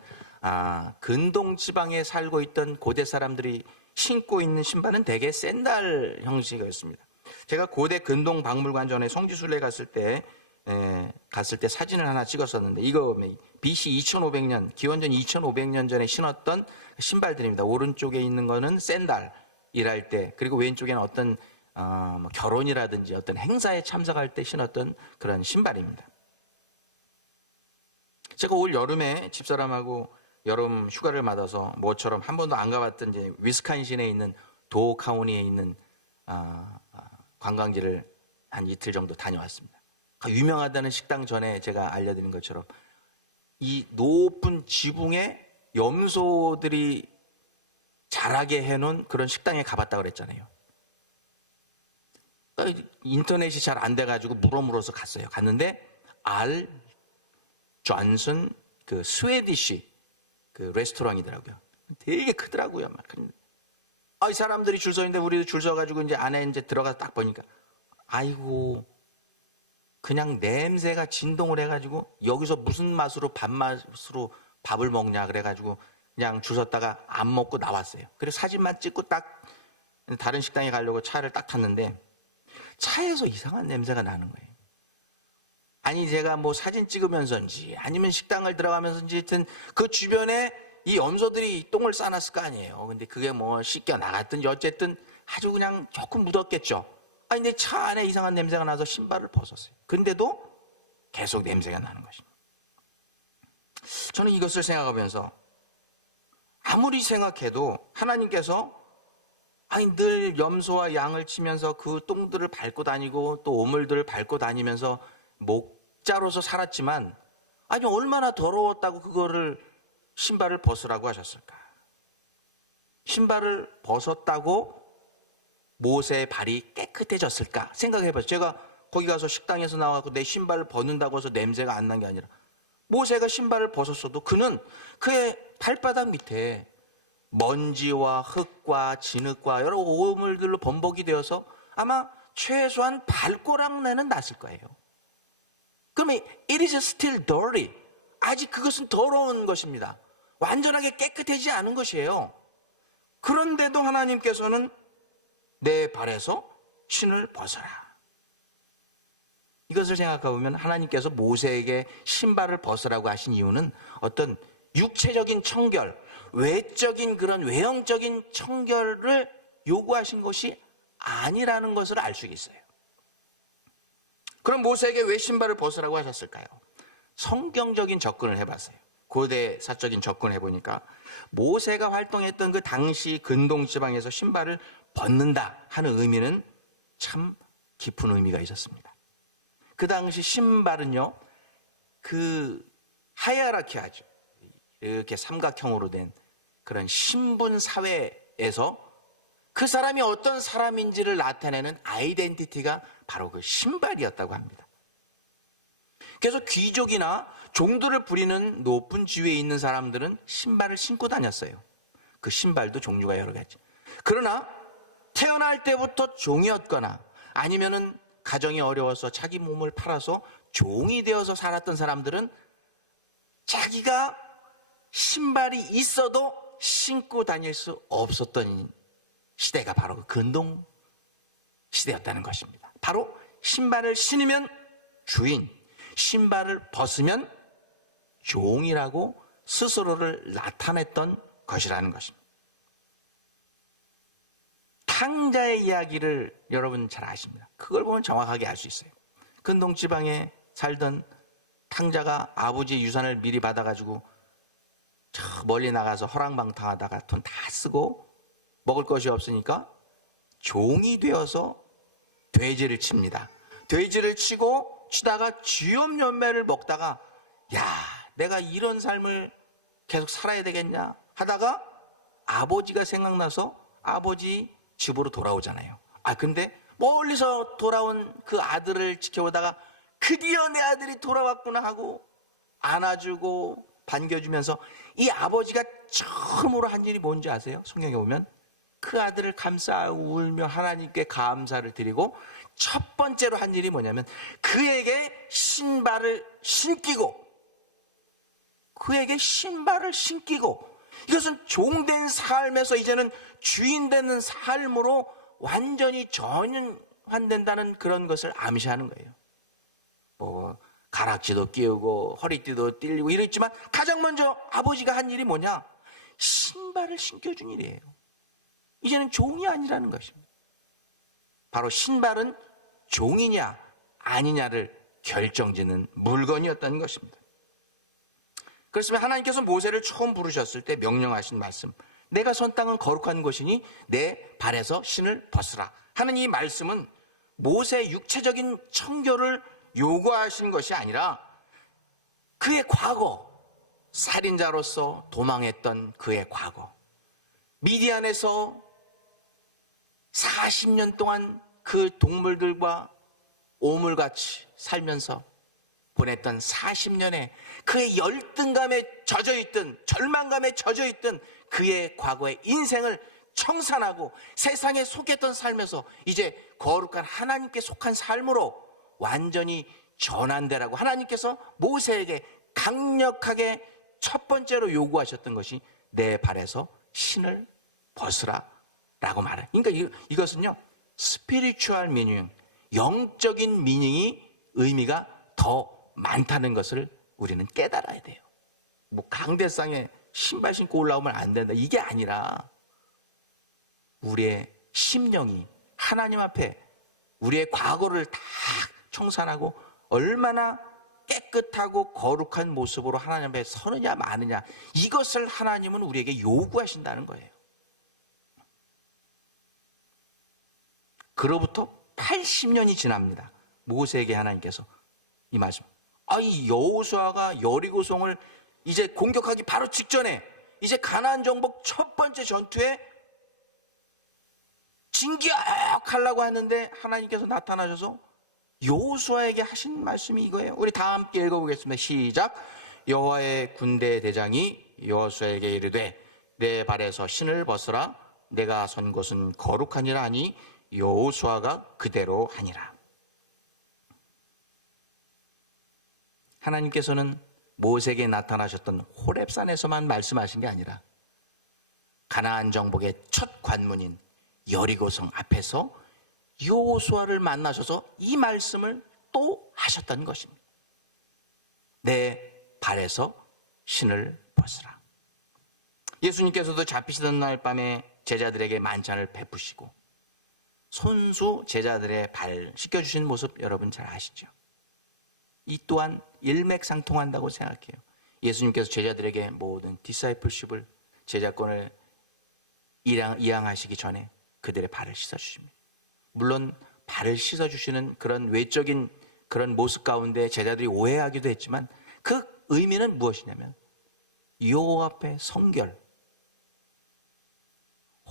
근동 지방에 살고 있던 고대 사람들이 신고 있는 신발은 대개 샌들 형식이었습니다. 제가 고대 근동 박물관 전에 성지순례 갔을 때 사진을 하나 찍었었는데, 이거 BC 2500년, 기원전 2500년 전에 신었던 신발들입니다. 오른쪽에 있는 거는 샌들 일할 때, 그리고 왼쪽에는 어떤 결혼이라든지 어떤 행사에 참석할 때 신었던 그런 신발입니다. 제가 올 여름에 집사람하고 여름 휴가를 받아서 모처럼 한 번도 안 가봤던 이제 위스콘신에 있는 도어 카운티에 있는 관광지를 한 이틀 정도 다녀왔습니다. 유명하다는 식당 전에 제가 알려드린 것처럼 이 높은 지붕에 염소들이 자라게 해놓은 그런 식당에 가봤다고 그랬잖아요. 인터넷이 잘 안 돼가지고 물어서 갔어요. 갔는데 알 존슨 그 스웨디시 그 레스토랑이더라고요. 되게 크더라고요. 막. 이 사람들이 줄 서 있는데 우리도 줄 서가지고 이제 안에 이제 들어가서 딱 보니까 아이고 그냥 냄새가 진동을 해가지고 여기서 무슨 맛으로 밥맛으로 밥을 먹냐 그래가지고 그냥 줄 섰다가 안 먹고 나왔어요. 그래서 사진만 찍고 딱 다른 식당에 가려고 차를 딱 탔는데 차에서 이상한 냄새가 나는 거예요. 아니 제가 뭐 사진 찍으면서인지 아니면 식당을 들어가면서인지 하여튼 그 주변에 이 염소들이 똥을 싸놨을 거 아니에요. 근데 그게 뭐 씻겨 나갔든지 어쨌든 아주 그냥 조금 묻었겠죠. 근데 차 안에 이상한 냄새가 나서 신발을 벗었어요. 근데도 계속 냄새가 나는 것입니다. 저는 이것을 생각하면서 아무리 생각해도 하나님께서 늘 염소와 양을 치면서 그 똥들을 밟고 다니고 또 오물들을 밟고 다니면서 목자로서 살았지만 얼마나 더러웠다고 그거를 신발을 벗으라고 하셨을까? 신발을 벗었다고 모세의 발이 깨끗해졌을까? 생각해봐요. 제가 거기 가서 식당에서 나와서 내 신발을 벗는다고 해서 냄새가 안 난 게 아니라 모세가 신발을 벗었어도 그는 그의 발바닥 밑에 먼지와 흙과 진흙과 여러 오물들로 범벅이 되어서 아마 최소한 발꼬락내는 났을 거예요. 그러면 it is still dirty. 아직 그것은 더러운 것입니다. 완전하게 깨끗해지지 않은 것이에요. 그런데도 하나님께서는 내 발에서 신을 벗어라. 이것을 생각해보면 하나님께서 모세에게 신발을 벗으라고 하신 이유는 어떤 육체적인 청결, 외적인 그런 외형적인 청결을 요구하신 것이 아니라는 것을 알 수 있어요. 그럼 모세에게 왜 신발을 벗으라고 하셨을까요? 성경적인 접근을 해봤어요. 고대 사적인 접근을 해보니까 모세가 활동했던 그 당시 근동 지방에서 신발을 벗는다 하는 의미는 참 깊은 의미가 있었습니다. 그 당시 신발은요, 그 하이라키하죠. 이렇게 삼각형으로 된 그런 신분 사회에서 그 사람이 어떤 사람인지를 나타내는 아이덴티티가 바로 그 신발이었다고 합니다. 그래서 귀족이나 종들을 부리는 높은 지위에 있는 사람들은 신발을 신고 다녔어요. 그 신발도 종류가 여러 가지. 그러나 태어날 때부터 종이었거나 아니면은 가정이 어려워서 자기 몸을 팔아서 종이 되어서 살았던 사람들은 자기가 신발이 있어도 신고 다닐 수 없었던 시대가 바로 그 근동 시대였다는 것입니다. 바로 신발을 신으면 주인, 신발을 벗으면 종이라고 스스로를 나타냈던 것이라는 것입니다. 탕자의 이야기를 여러분 잘 아십니다. 그걸 보면 정확하게 알 수 있어요. 근동 지방에 살던 탕자가 아버지 유산을 미리 받아가지고 저 멀리 나가서 허랑방탕하다가 돈 다 쓰고 먹을 것이 없으니까 종이 되어서 돼지를 칩니다. 돼지를 치다가 쥐염연매를 먹다가 야, 내가 이런 삶을 계속 살아야 되겠냐 하다가 아버지가 생각나서 아버지 집으로 돌아오잖아요. 근데 멀리서 돌아온 그 아들을 지켜보다가 드디어 내 아들이 돌아왔구나 하고 안아주고 반겨주면서 이 아버지가 처음으로 한 일이 뭔지 아세요? 성경에 보면 그 아들을 감싸고 울며 하나님께 감사를 드리고 첫 번째로 한 일이 뭐냐면 그에게 신발을 신기고 이것은 종된 삶에서 이제는 주인 되는 삶으로 완전히 전환된다는 그런 것을 암시하는 거예요. 가락지도 끼우고 허리띠도 띠리고 이랬지만 가장 먼저 아버지가 한 일이 뭐냐? 신발을 신겨준 일이에요. 이제는 종이 아니라는 것입니다. 바로 신발은 종이냐 아니냐를 결정짓는 물건이었다는 것입니다. 그렇습니다. 하나님께서 모세를 처음 부르셨을 때 명령하신 말씀, 내가 선 땅은 거룩한 곳이니 내 발에서 신을 벗으라 하는 이 말씀은 모세의 육체적인 청결을 요구하신 것이 아니라 그의 과거, 살인자로서 도망했던 그의 과거, 미디안에서 40년 동안 그 동물들과 오물같이 살면서 보냈던 40년에 그의 열등감에 젖어있던, 절망감에 젖어있던 그의 과거의 인생을 청산하고 세상에 속했던 삶에서 이제 거룩한 하나님께 속한 삶으로 완전히 전환되라고 하나님께서 모세에게 강력하게 첫 번째로 요구하셨던 것이 내 발에서 신을 벗으라 라고 말해요. 그러니까 이것은요, 스피리추얼 미닝, 영적인 미닝이 의미가 더 많다는 것을 우리는 깨달아야 돼요. 강대상에 신발 신고 올라오면 안 된다, 이게 아니라 우리의 심령이 하나님 앞에 우리의 과거를 다 청산하고 얼마나 깨끗하고 거룩한 모습으로 하나님 앞에 서느냐 마느냐, 이것을 하나님은 우리에게 요구하신다는 거예요. 그로부터 80년이 지납니다. 모세에게 하나님께서 이 말씀, 이 여호수아가 여리고성을 이제 공격하기 바로 직전에 이제 가나안 정복 첫 번째 전투에 진격하려고 했는데 하나님께서 나타나셔서 여호수아에게 하신 말씀이 이거예요. 우리 다 함께 읽어보겠습니다. 시작. 여호와의 군대 대장이 여호수아에게 이르되 내 발에서 신을 벗으라. 내가 선 곳은 거룩하니라 하니 여호수아가 그대로 하니라. 하나님께서는 모세에게 나타나셨던 호렙산에서만 말씀하신 게 아니라 가나안 정복의 첫 관문인 여리고성 앞에서 여호수아를 만나셔서 이 말씀을 또 하셨다는 것입니다. 내 발에서 신을 벗으라. 예수님께서도 잡히시던 날 밤에 제자들에게 만찬을 베푸시고 손수 제자들의 발 씻겨주신 모습 여러분 잘 아시죠? 이 또한 일맥상통한다고 생각해요. 예수님께서 제자들에게 모든 디사이플십을, 제자권을 이양하시기 전에 그들의 발을 씻어주십니다. 물론 발을 씻어주시는 그런 외적인 그런 모습 가운데 제자들이 오해하기도 했지만 그 의미는 무엇이냐면 여호와 앞에 성결,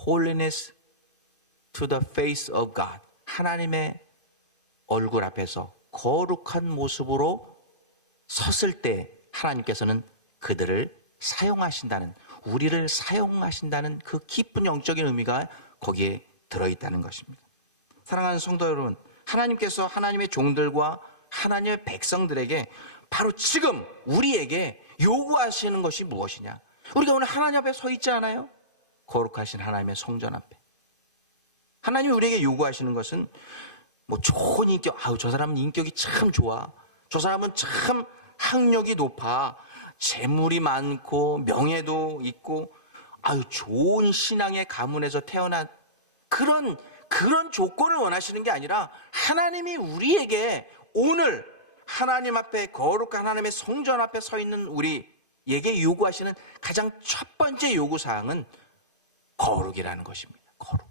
holiness to the face of God, 하나님의 얼굴 앞에서 거룩한 모습으로 섰을 때 하나님께서는 그들을 사용하신다는, 우리를 사용하신다는 그 깊은 영적인 의미가 거기에 들어있다는 것입니다. 사랑하는 성도 여러분, 하나님께서 하나님의 종들과 하나님의 백성들에게 바로 지금 우리에게 요구하시는 것이 무엇이냐? 우리가 오늘 하나님 앞에 서 있지 않아요? 거룩하신 하나님의 성전 앞에. 하나님이 우리에게 요구하시는 것은 뭐 좋은 인격, 저 사람은 인격이 참 좋아, 저 사람은 참 학력이 높아, 재물이 많고 명예도 있고 좋은 신앙의 가문에서 태어난 그런 조건을 원하시는 게 아니라 하나님이 우리에게 오늘 하나님 앞에, 거룩한 하나님의 성전 앞에 서 있는 우리에게 요구하시는 가장 첫 번째 요구사항은 거룩이라는 것입니다. 거룩.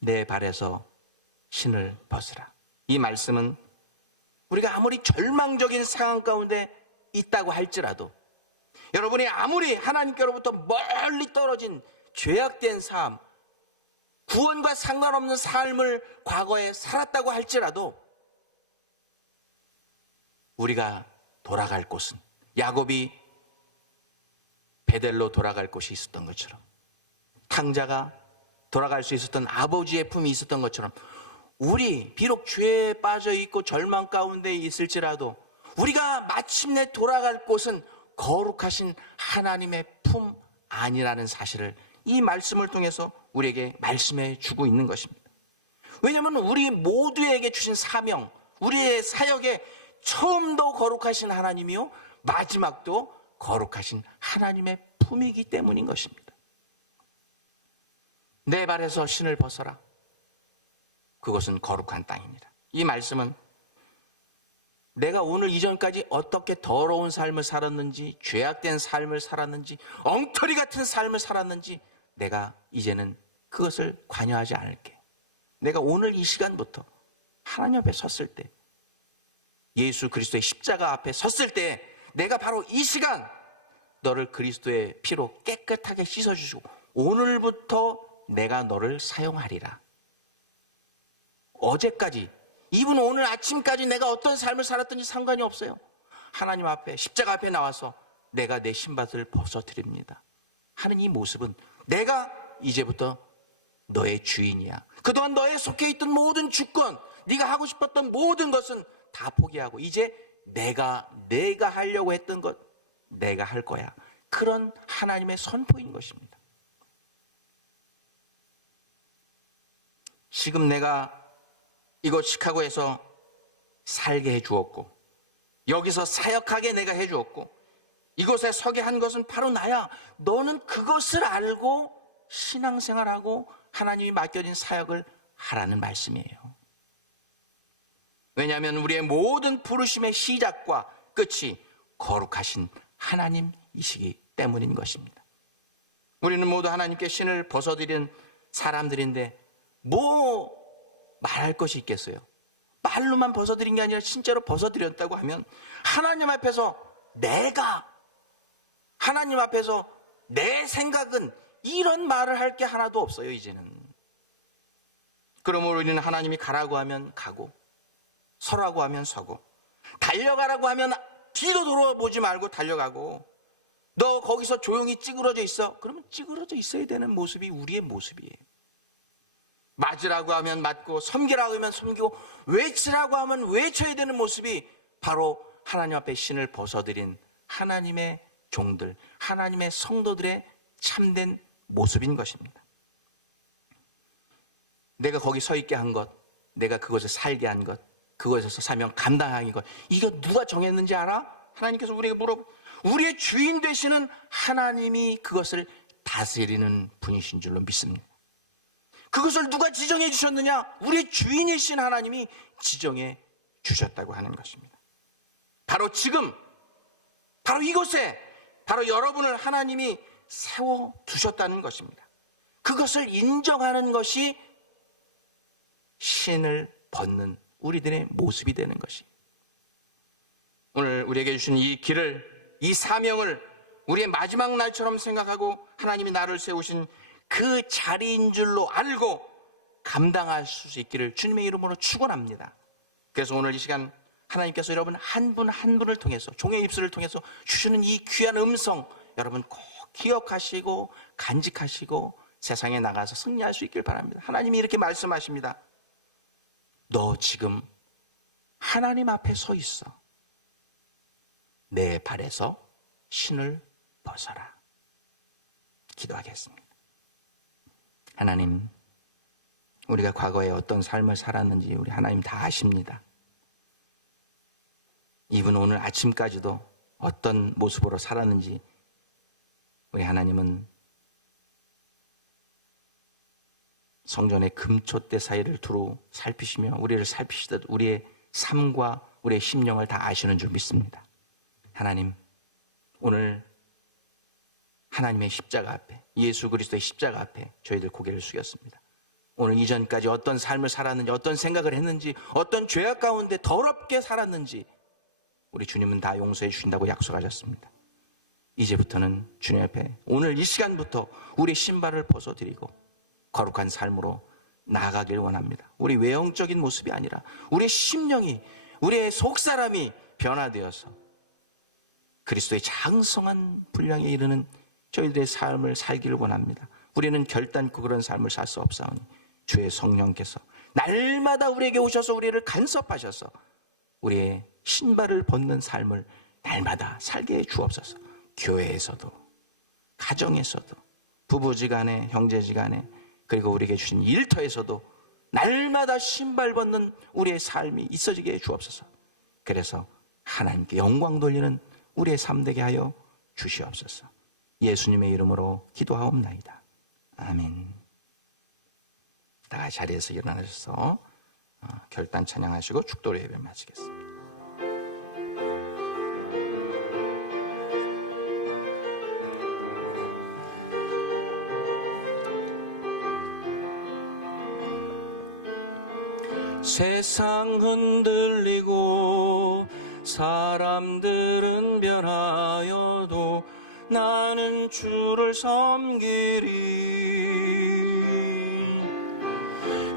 내 발에서 신을 벗으라. 이 말씀은 우리가 아무리 절망적인 상황 가운데 있다고 할지라도, 여러분이 아무리 하나님께로부터 멀리 떨어진 죄악된 삶, 구원과 상관없는 삶을 과거에 살았다고 할지라도 우리가 돌아갈 곳은, 야곱이 베델로 돌아갈 곳이 있었던 것처럼, 탕자가 돌아갈 수 있었던 아버지의 품이 있었던 것처럼, 우리 비록 죄에 빠져 있고 절망 가운데 있을지라도 우리가 마침내 돌아갈 곳은 거룩하신 하나님의 품 안이라는 사실을 이 말씀을 통해서 우리에게 말씀해 주고 있는 것입니다. 왜냐하면 우리 모두에게 주신 사명, 우리의 사역에 처음도 거룩하신 하나님이요 마지막도 거룩하신 하나님의 품이기 때문인 것입니다. 내 발에서 신을 벗어라. 그것은 거룩한 땅입니다. 이 말씀은 내가 오늘 이전까지 어떻게 더러운 삶을 살았는지, 죄악된 삶을 살았는지, 엉터리 같은 삶을 살았는지 내가 이제는 그것을 관여하지 않을게. 내가 오늘 이 시간부터 하나님 앞에 섰을 때, 예수 그리스도의 십자가 앞에 섰을 때 내가 바로 이 시간 너를 그리스도의 피로 깨끗하게 씻어주시고 오늘부터 내가 너를 사용하리라. 어제까지, 이분 오늘 아침까지 내가 어떤 삶을 살았든지 상관이 없어요. 하나님 앞에, 십자가 앞에 나와서 내가 내 신발을 벗어드립니다 하는 이 모습은 내가 이제부터 너의 주인이야. 그동안 너에 속해 있던 모든 주권, 네가 하고 싶었던 모든 것은 다 포기하고 이제 내가 하려고 했던 것 내가 할 거야. 그런 하나님의 선포인 것입니다. 지금 내가 이곳 시카고에서 살게 해주었고, 여기서 사역하게 내가 해주었고, 이곳에 서게 한 것은 바로 나야. 너는 그것을 알고 신앙생활하고 하나님이 맡겨진 사역을 하라는 말씀이에요. 왜냐하면 우리의 모든 부르심의 시작과 끝이 거룩하신 하나님이시기 때문인 것입니다. 우리는 모두 하나님께 신을 벗어드린 사람들인데 뭐 말할 것이 있겠어요? 말로만 벗어드린 게 아니라 진짜로 벗어드렸다고 하면 하나님 앞에서 하나님 앞에서 내 생각은 이런 말을 할 게 하나도 없어요. 이제는. 그러므로 우리는 하나님이 가라고 하면 가고, 서라고 하면 서고, 달려가라고 하면 뒤로 돌아보지 말고 달려가고, 너 거기서 조용히 찌그러져 있어. 그러면 찌그러져 있어야 되는 모습이 우리의 모습이에요. 맞으라고 하면 맞고, 섬기라고 하면 섬기고, 외치라고 하면 외쳐야 되는 모습이 바로 하나님 앞에 신을 벗어들인 하나님의 종들, 하나님의 성도들의 참된 모습인 것입니다. 내가 거기 서 있게 한 것, 내가 그곳에 살게 한 것, 그곳에서 사명 감당하는 것, 이거 누가 정했는지 알아? 하나님께서 우리에게 우리의 주인 되시는 하나님이 그것을 다스리는 분이신 줄로 믿습니다. 그것을 누가 지정해 주셨느냐? 우리의 주인이신 하나님이 지정해 주셨다고 하는 것입니다. 바로 지금, 바로 이곳에, 바로 여러분을 하나님이 세워두셨다는 것입니다. 그것을 인정하는 것이 신을 벗는 우리들의 모습이 되는 것이, 오늘 우리에게 주신 이 길을, 이 사명을 우리의 마지막 날처럼 생각하고 하나님이 나를 세우신 그 자리인 줄로 알고 감당할 수 있기를 주님의 이름으로 축원합니다. 그래서 오늘 이 시간 하나님께서 여러분 한 분 한 분을 통해서, 종의 입술을 통해서 주시는 이 귀한 음성 여러분 꼭 기억하시고 간직하시고 세상에 나가서 승리할 수 있길 바랍니다. 하나님이 이렇게 말씀하십니다. 너 지금 하나님 앞에 서 있어. 내 발에서 신을 벗어라. 기도하겠습니다. 하나님, 우리가 과거에 어떤 삶을 살았는지 우리 하나님 다 아십니다. 이분 오늘 아침까지도 어떤 모습으로 살았는지 우리 하나님은 성전의 금촛대 사이를 두루 살피시며 우리를 살피시듯 우리의 삶과 우리의 심령을 다 아시는 줄 믿습니다. 하나님, 오늘 하나님의 십자가 앞에, 예수 그리스도의 십자가 앞에 저희들 고개를 숙였습니다. 오늘 이전까지 어떤 삶을 살았는지, 어떤 생각을 했는지, 어떤 죄악 가운데 더럽게 살았는지 우리 주님은 다 용서해 주신다고 약속하셨습니다. 이제부터는 주님 앞에 오늘 이 시간부터 우리 신발을 벗어드리고 거룩한 삶으로 나아가길 원합니다. 우리 외형적인 모습이 아니라 우리의 심령이, 우리의 속사람이 변화되어서 그리스도의 장성한 분량에 이르는 저희들의 삶을 살기를 원합니다. 우리는 결단코 그런 삶을 살 수 없사오니 주의 성령께서 날마다 우리에게 오셔서 우리를 간섭하셔서 우리의 신발을 벗는 삶을 날마다 살게 해 주옵소서. 교회에서도, 가정에서도, 부부지간에, 형제지간에, 그리고 우리에게 주신 일터에서도 날마다 신발 벗는 우리의 삶이 있어지게 해 주옵소서. 그래서 하나님께 영광 돌리는 우리의 삶 되게 하여 주시옵소서. 예수님의 이름으로 기도하옵나이다. 아멘. 다 같이 자리에서 일어나셔서 결단 찬양하시고 축도로 예배 마치겠습니다. 세상 흔들리고 사람들은 변하여도 나는 주를 섬기리.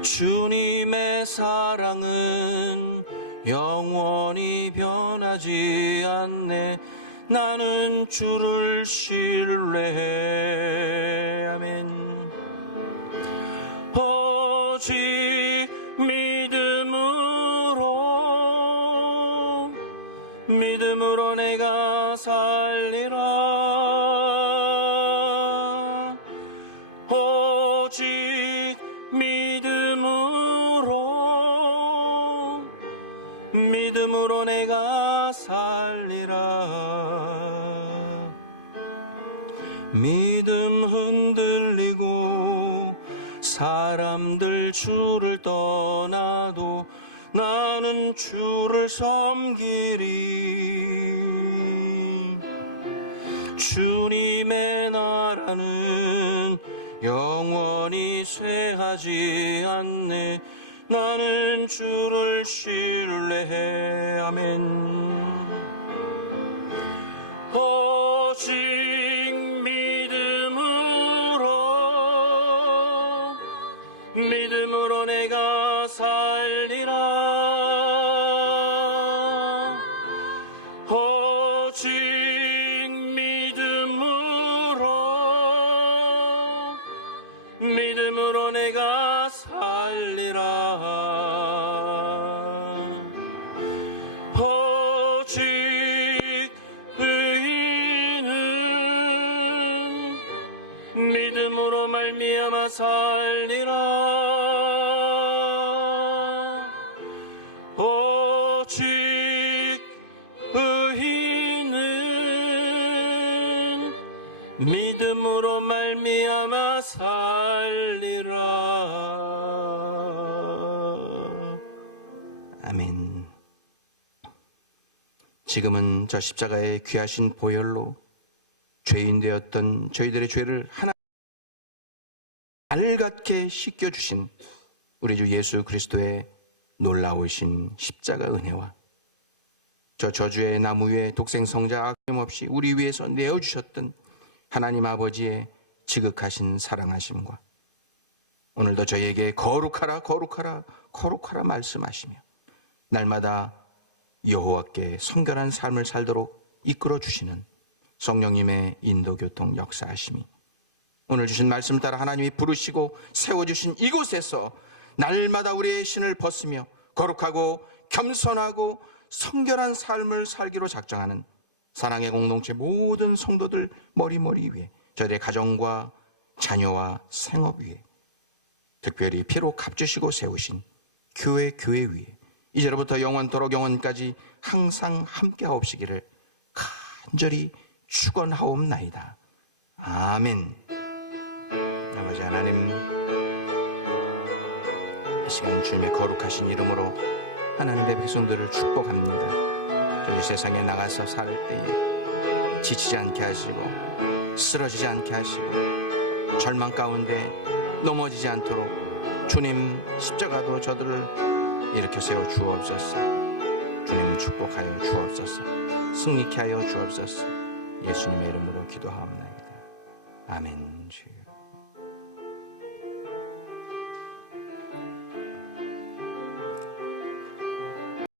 주님의 사랑은 영원히 변하지 않네. 나는 주를 신뢰해. 아멘. 오직 믿음으로 내가 살리라. 오직 믿음으로 내가 살리라. 믿음 흔들리고 사람들 주를 떠나도 나는 주를 섬기리. 주님의 나라는 영원히 쇠하지 않네. 나는 주를 신뢰해. 아멘. 오직 믿음으로 내가 살리라. 오직 믿음으로 오직 의인은 믿음으로 말미암아 살리라. 아멘. 지금은 저 십자가의 귀하신 보혈로 죄인 되었던 저희들의 죄를 하나 알같게 씻겨주신 우리 주 예수 그리스도의 놀라우신 십자가 은혜와 저 저주의 나무 위에 독생 성자 아낌없이 우리 위해서 내어주셨던 하나님 아버지의 지극하신 사랑하심과 오늘도 저희에게 거룩하라 거룩하라 거룩하라 말씀하시며 날마다 여호와께 성결한 삶을 살도록 이끌어 주시는 성령님의 인도교통 역사하심이 오늘 주신 말씀을 따라 하나님이 부르시고 세워주신 이곳에서 날마다 우리의 신을 벗으며 거룩하고 겸손하고 성결한 삶을 살기로 작정하는 사랑의 공동체 모든 성도들 머리머리 위에 저희의 가정과 자녀와 생업 위에 특별히 피로 값주시고 세우신 교회 위에 이제로부터 영원토록 영원까지 항상 함께하옵시기를 간절히 축원하옵나이다. 아멘. 아버지 하나님, 이 시간 주님의 거룩하신 이름으로 하나님의 백성들을 축복합니다. 저희 세상에 나가서 살 때에 지치지 않게 하시고 쓰러지지 않게 하시고 절망 가운데 넘어지지 않도록 주님 십자가도 저들을 일으켜 세워 주옵소서. 주님 축복하여 주옵소서. 승리케 하여 주옵소서. 예수님의 이름으로 기도하옵나이다. 아멘. 주여.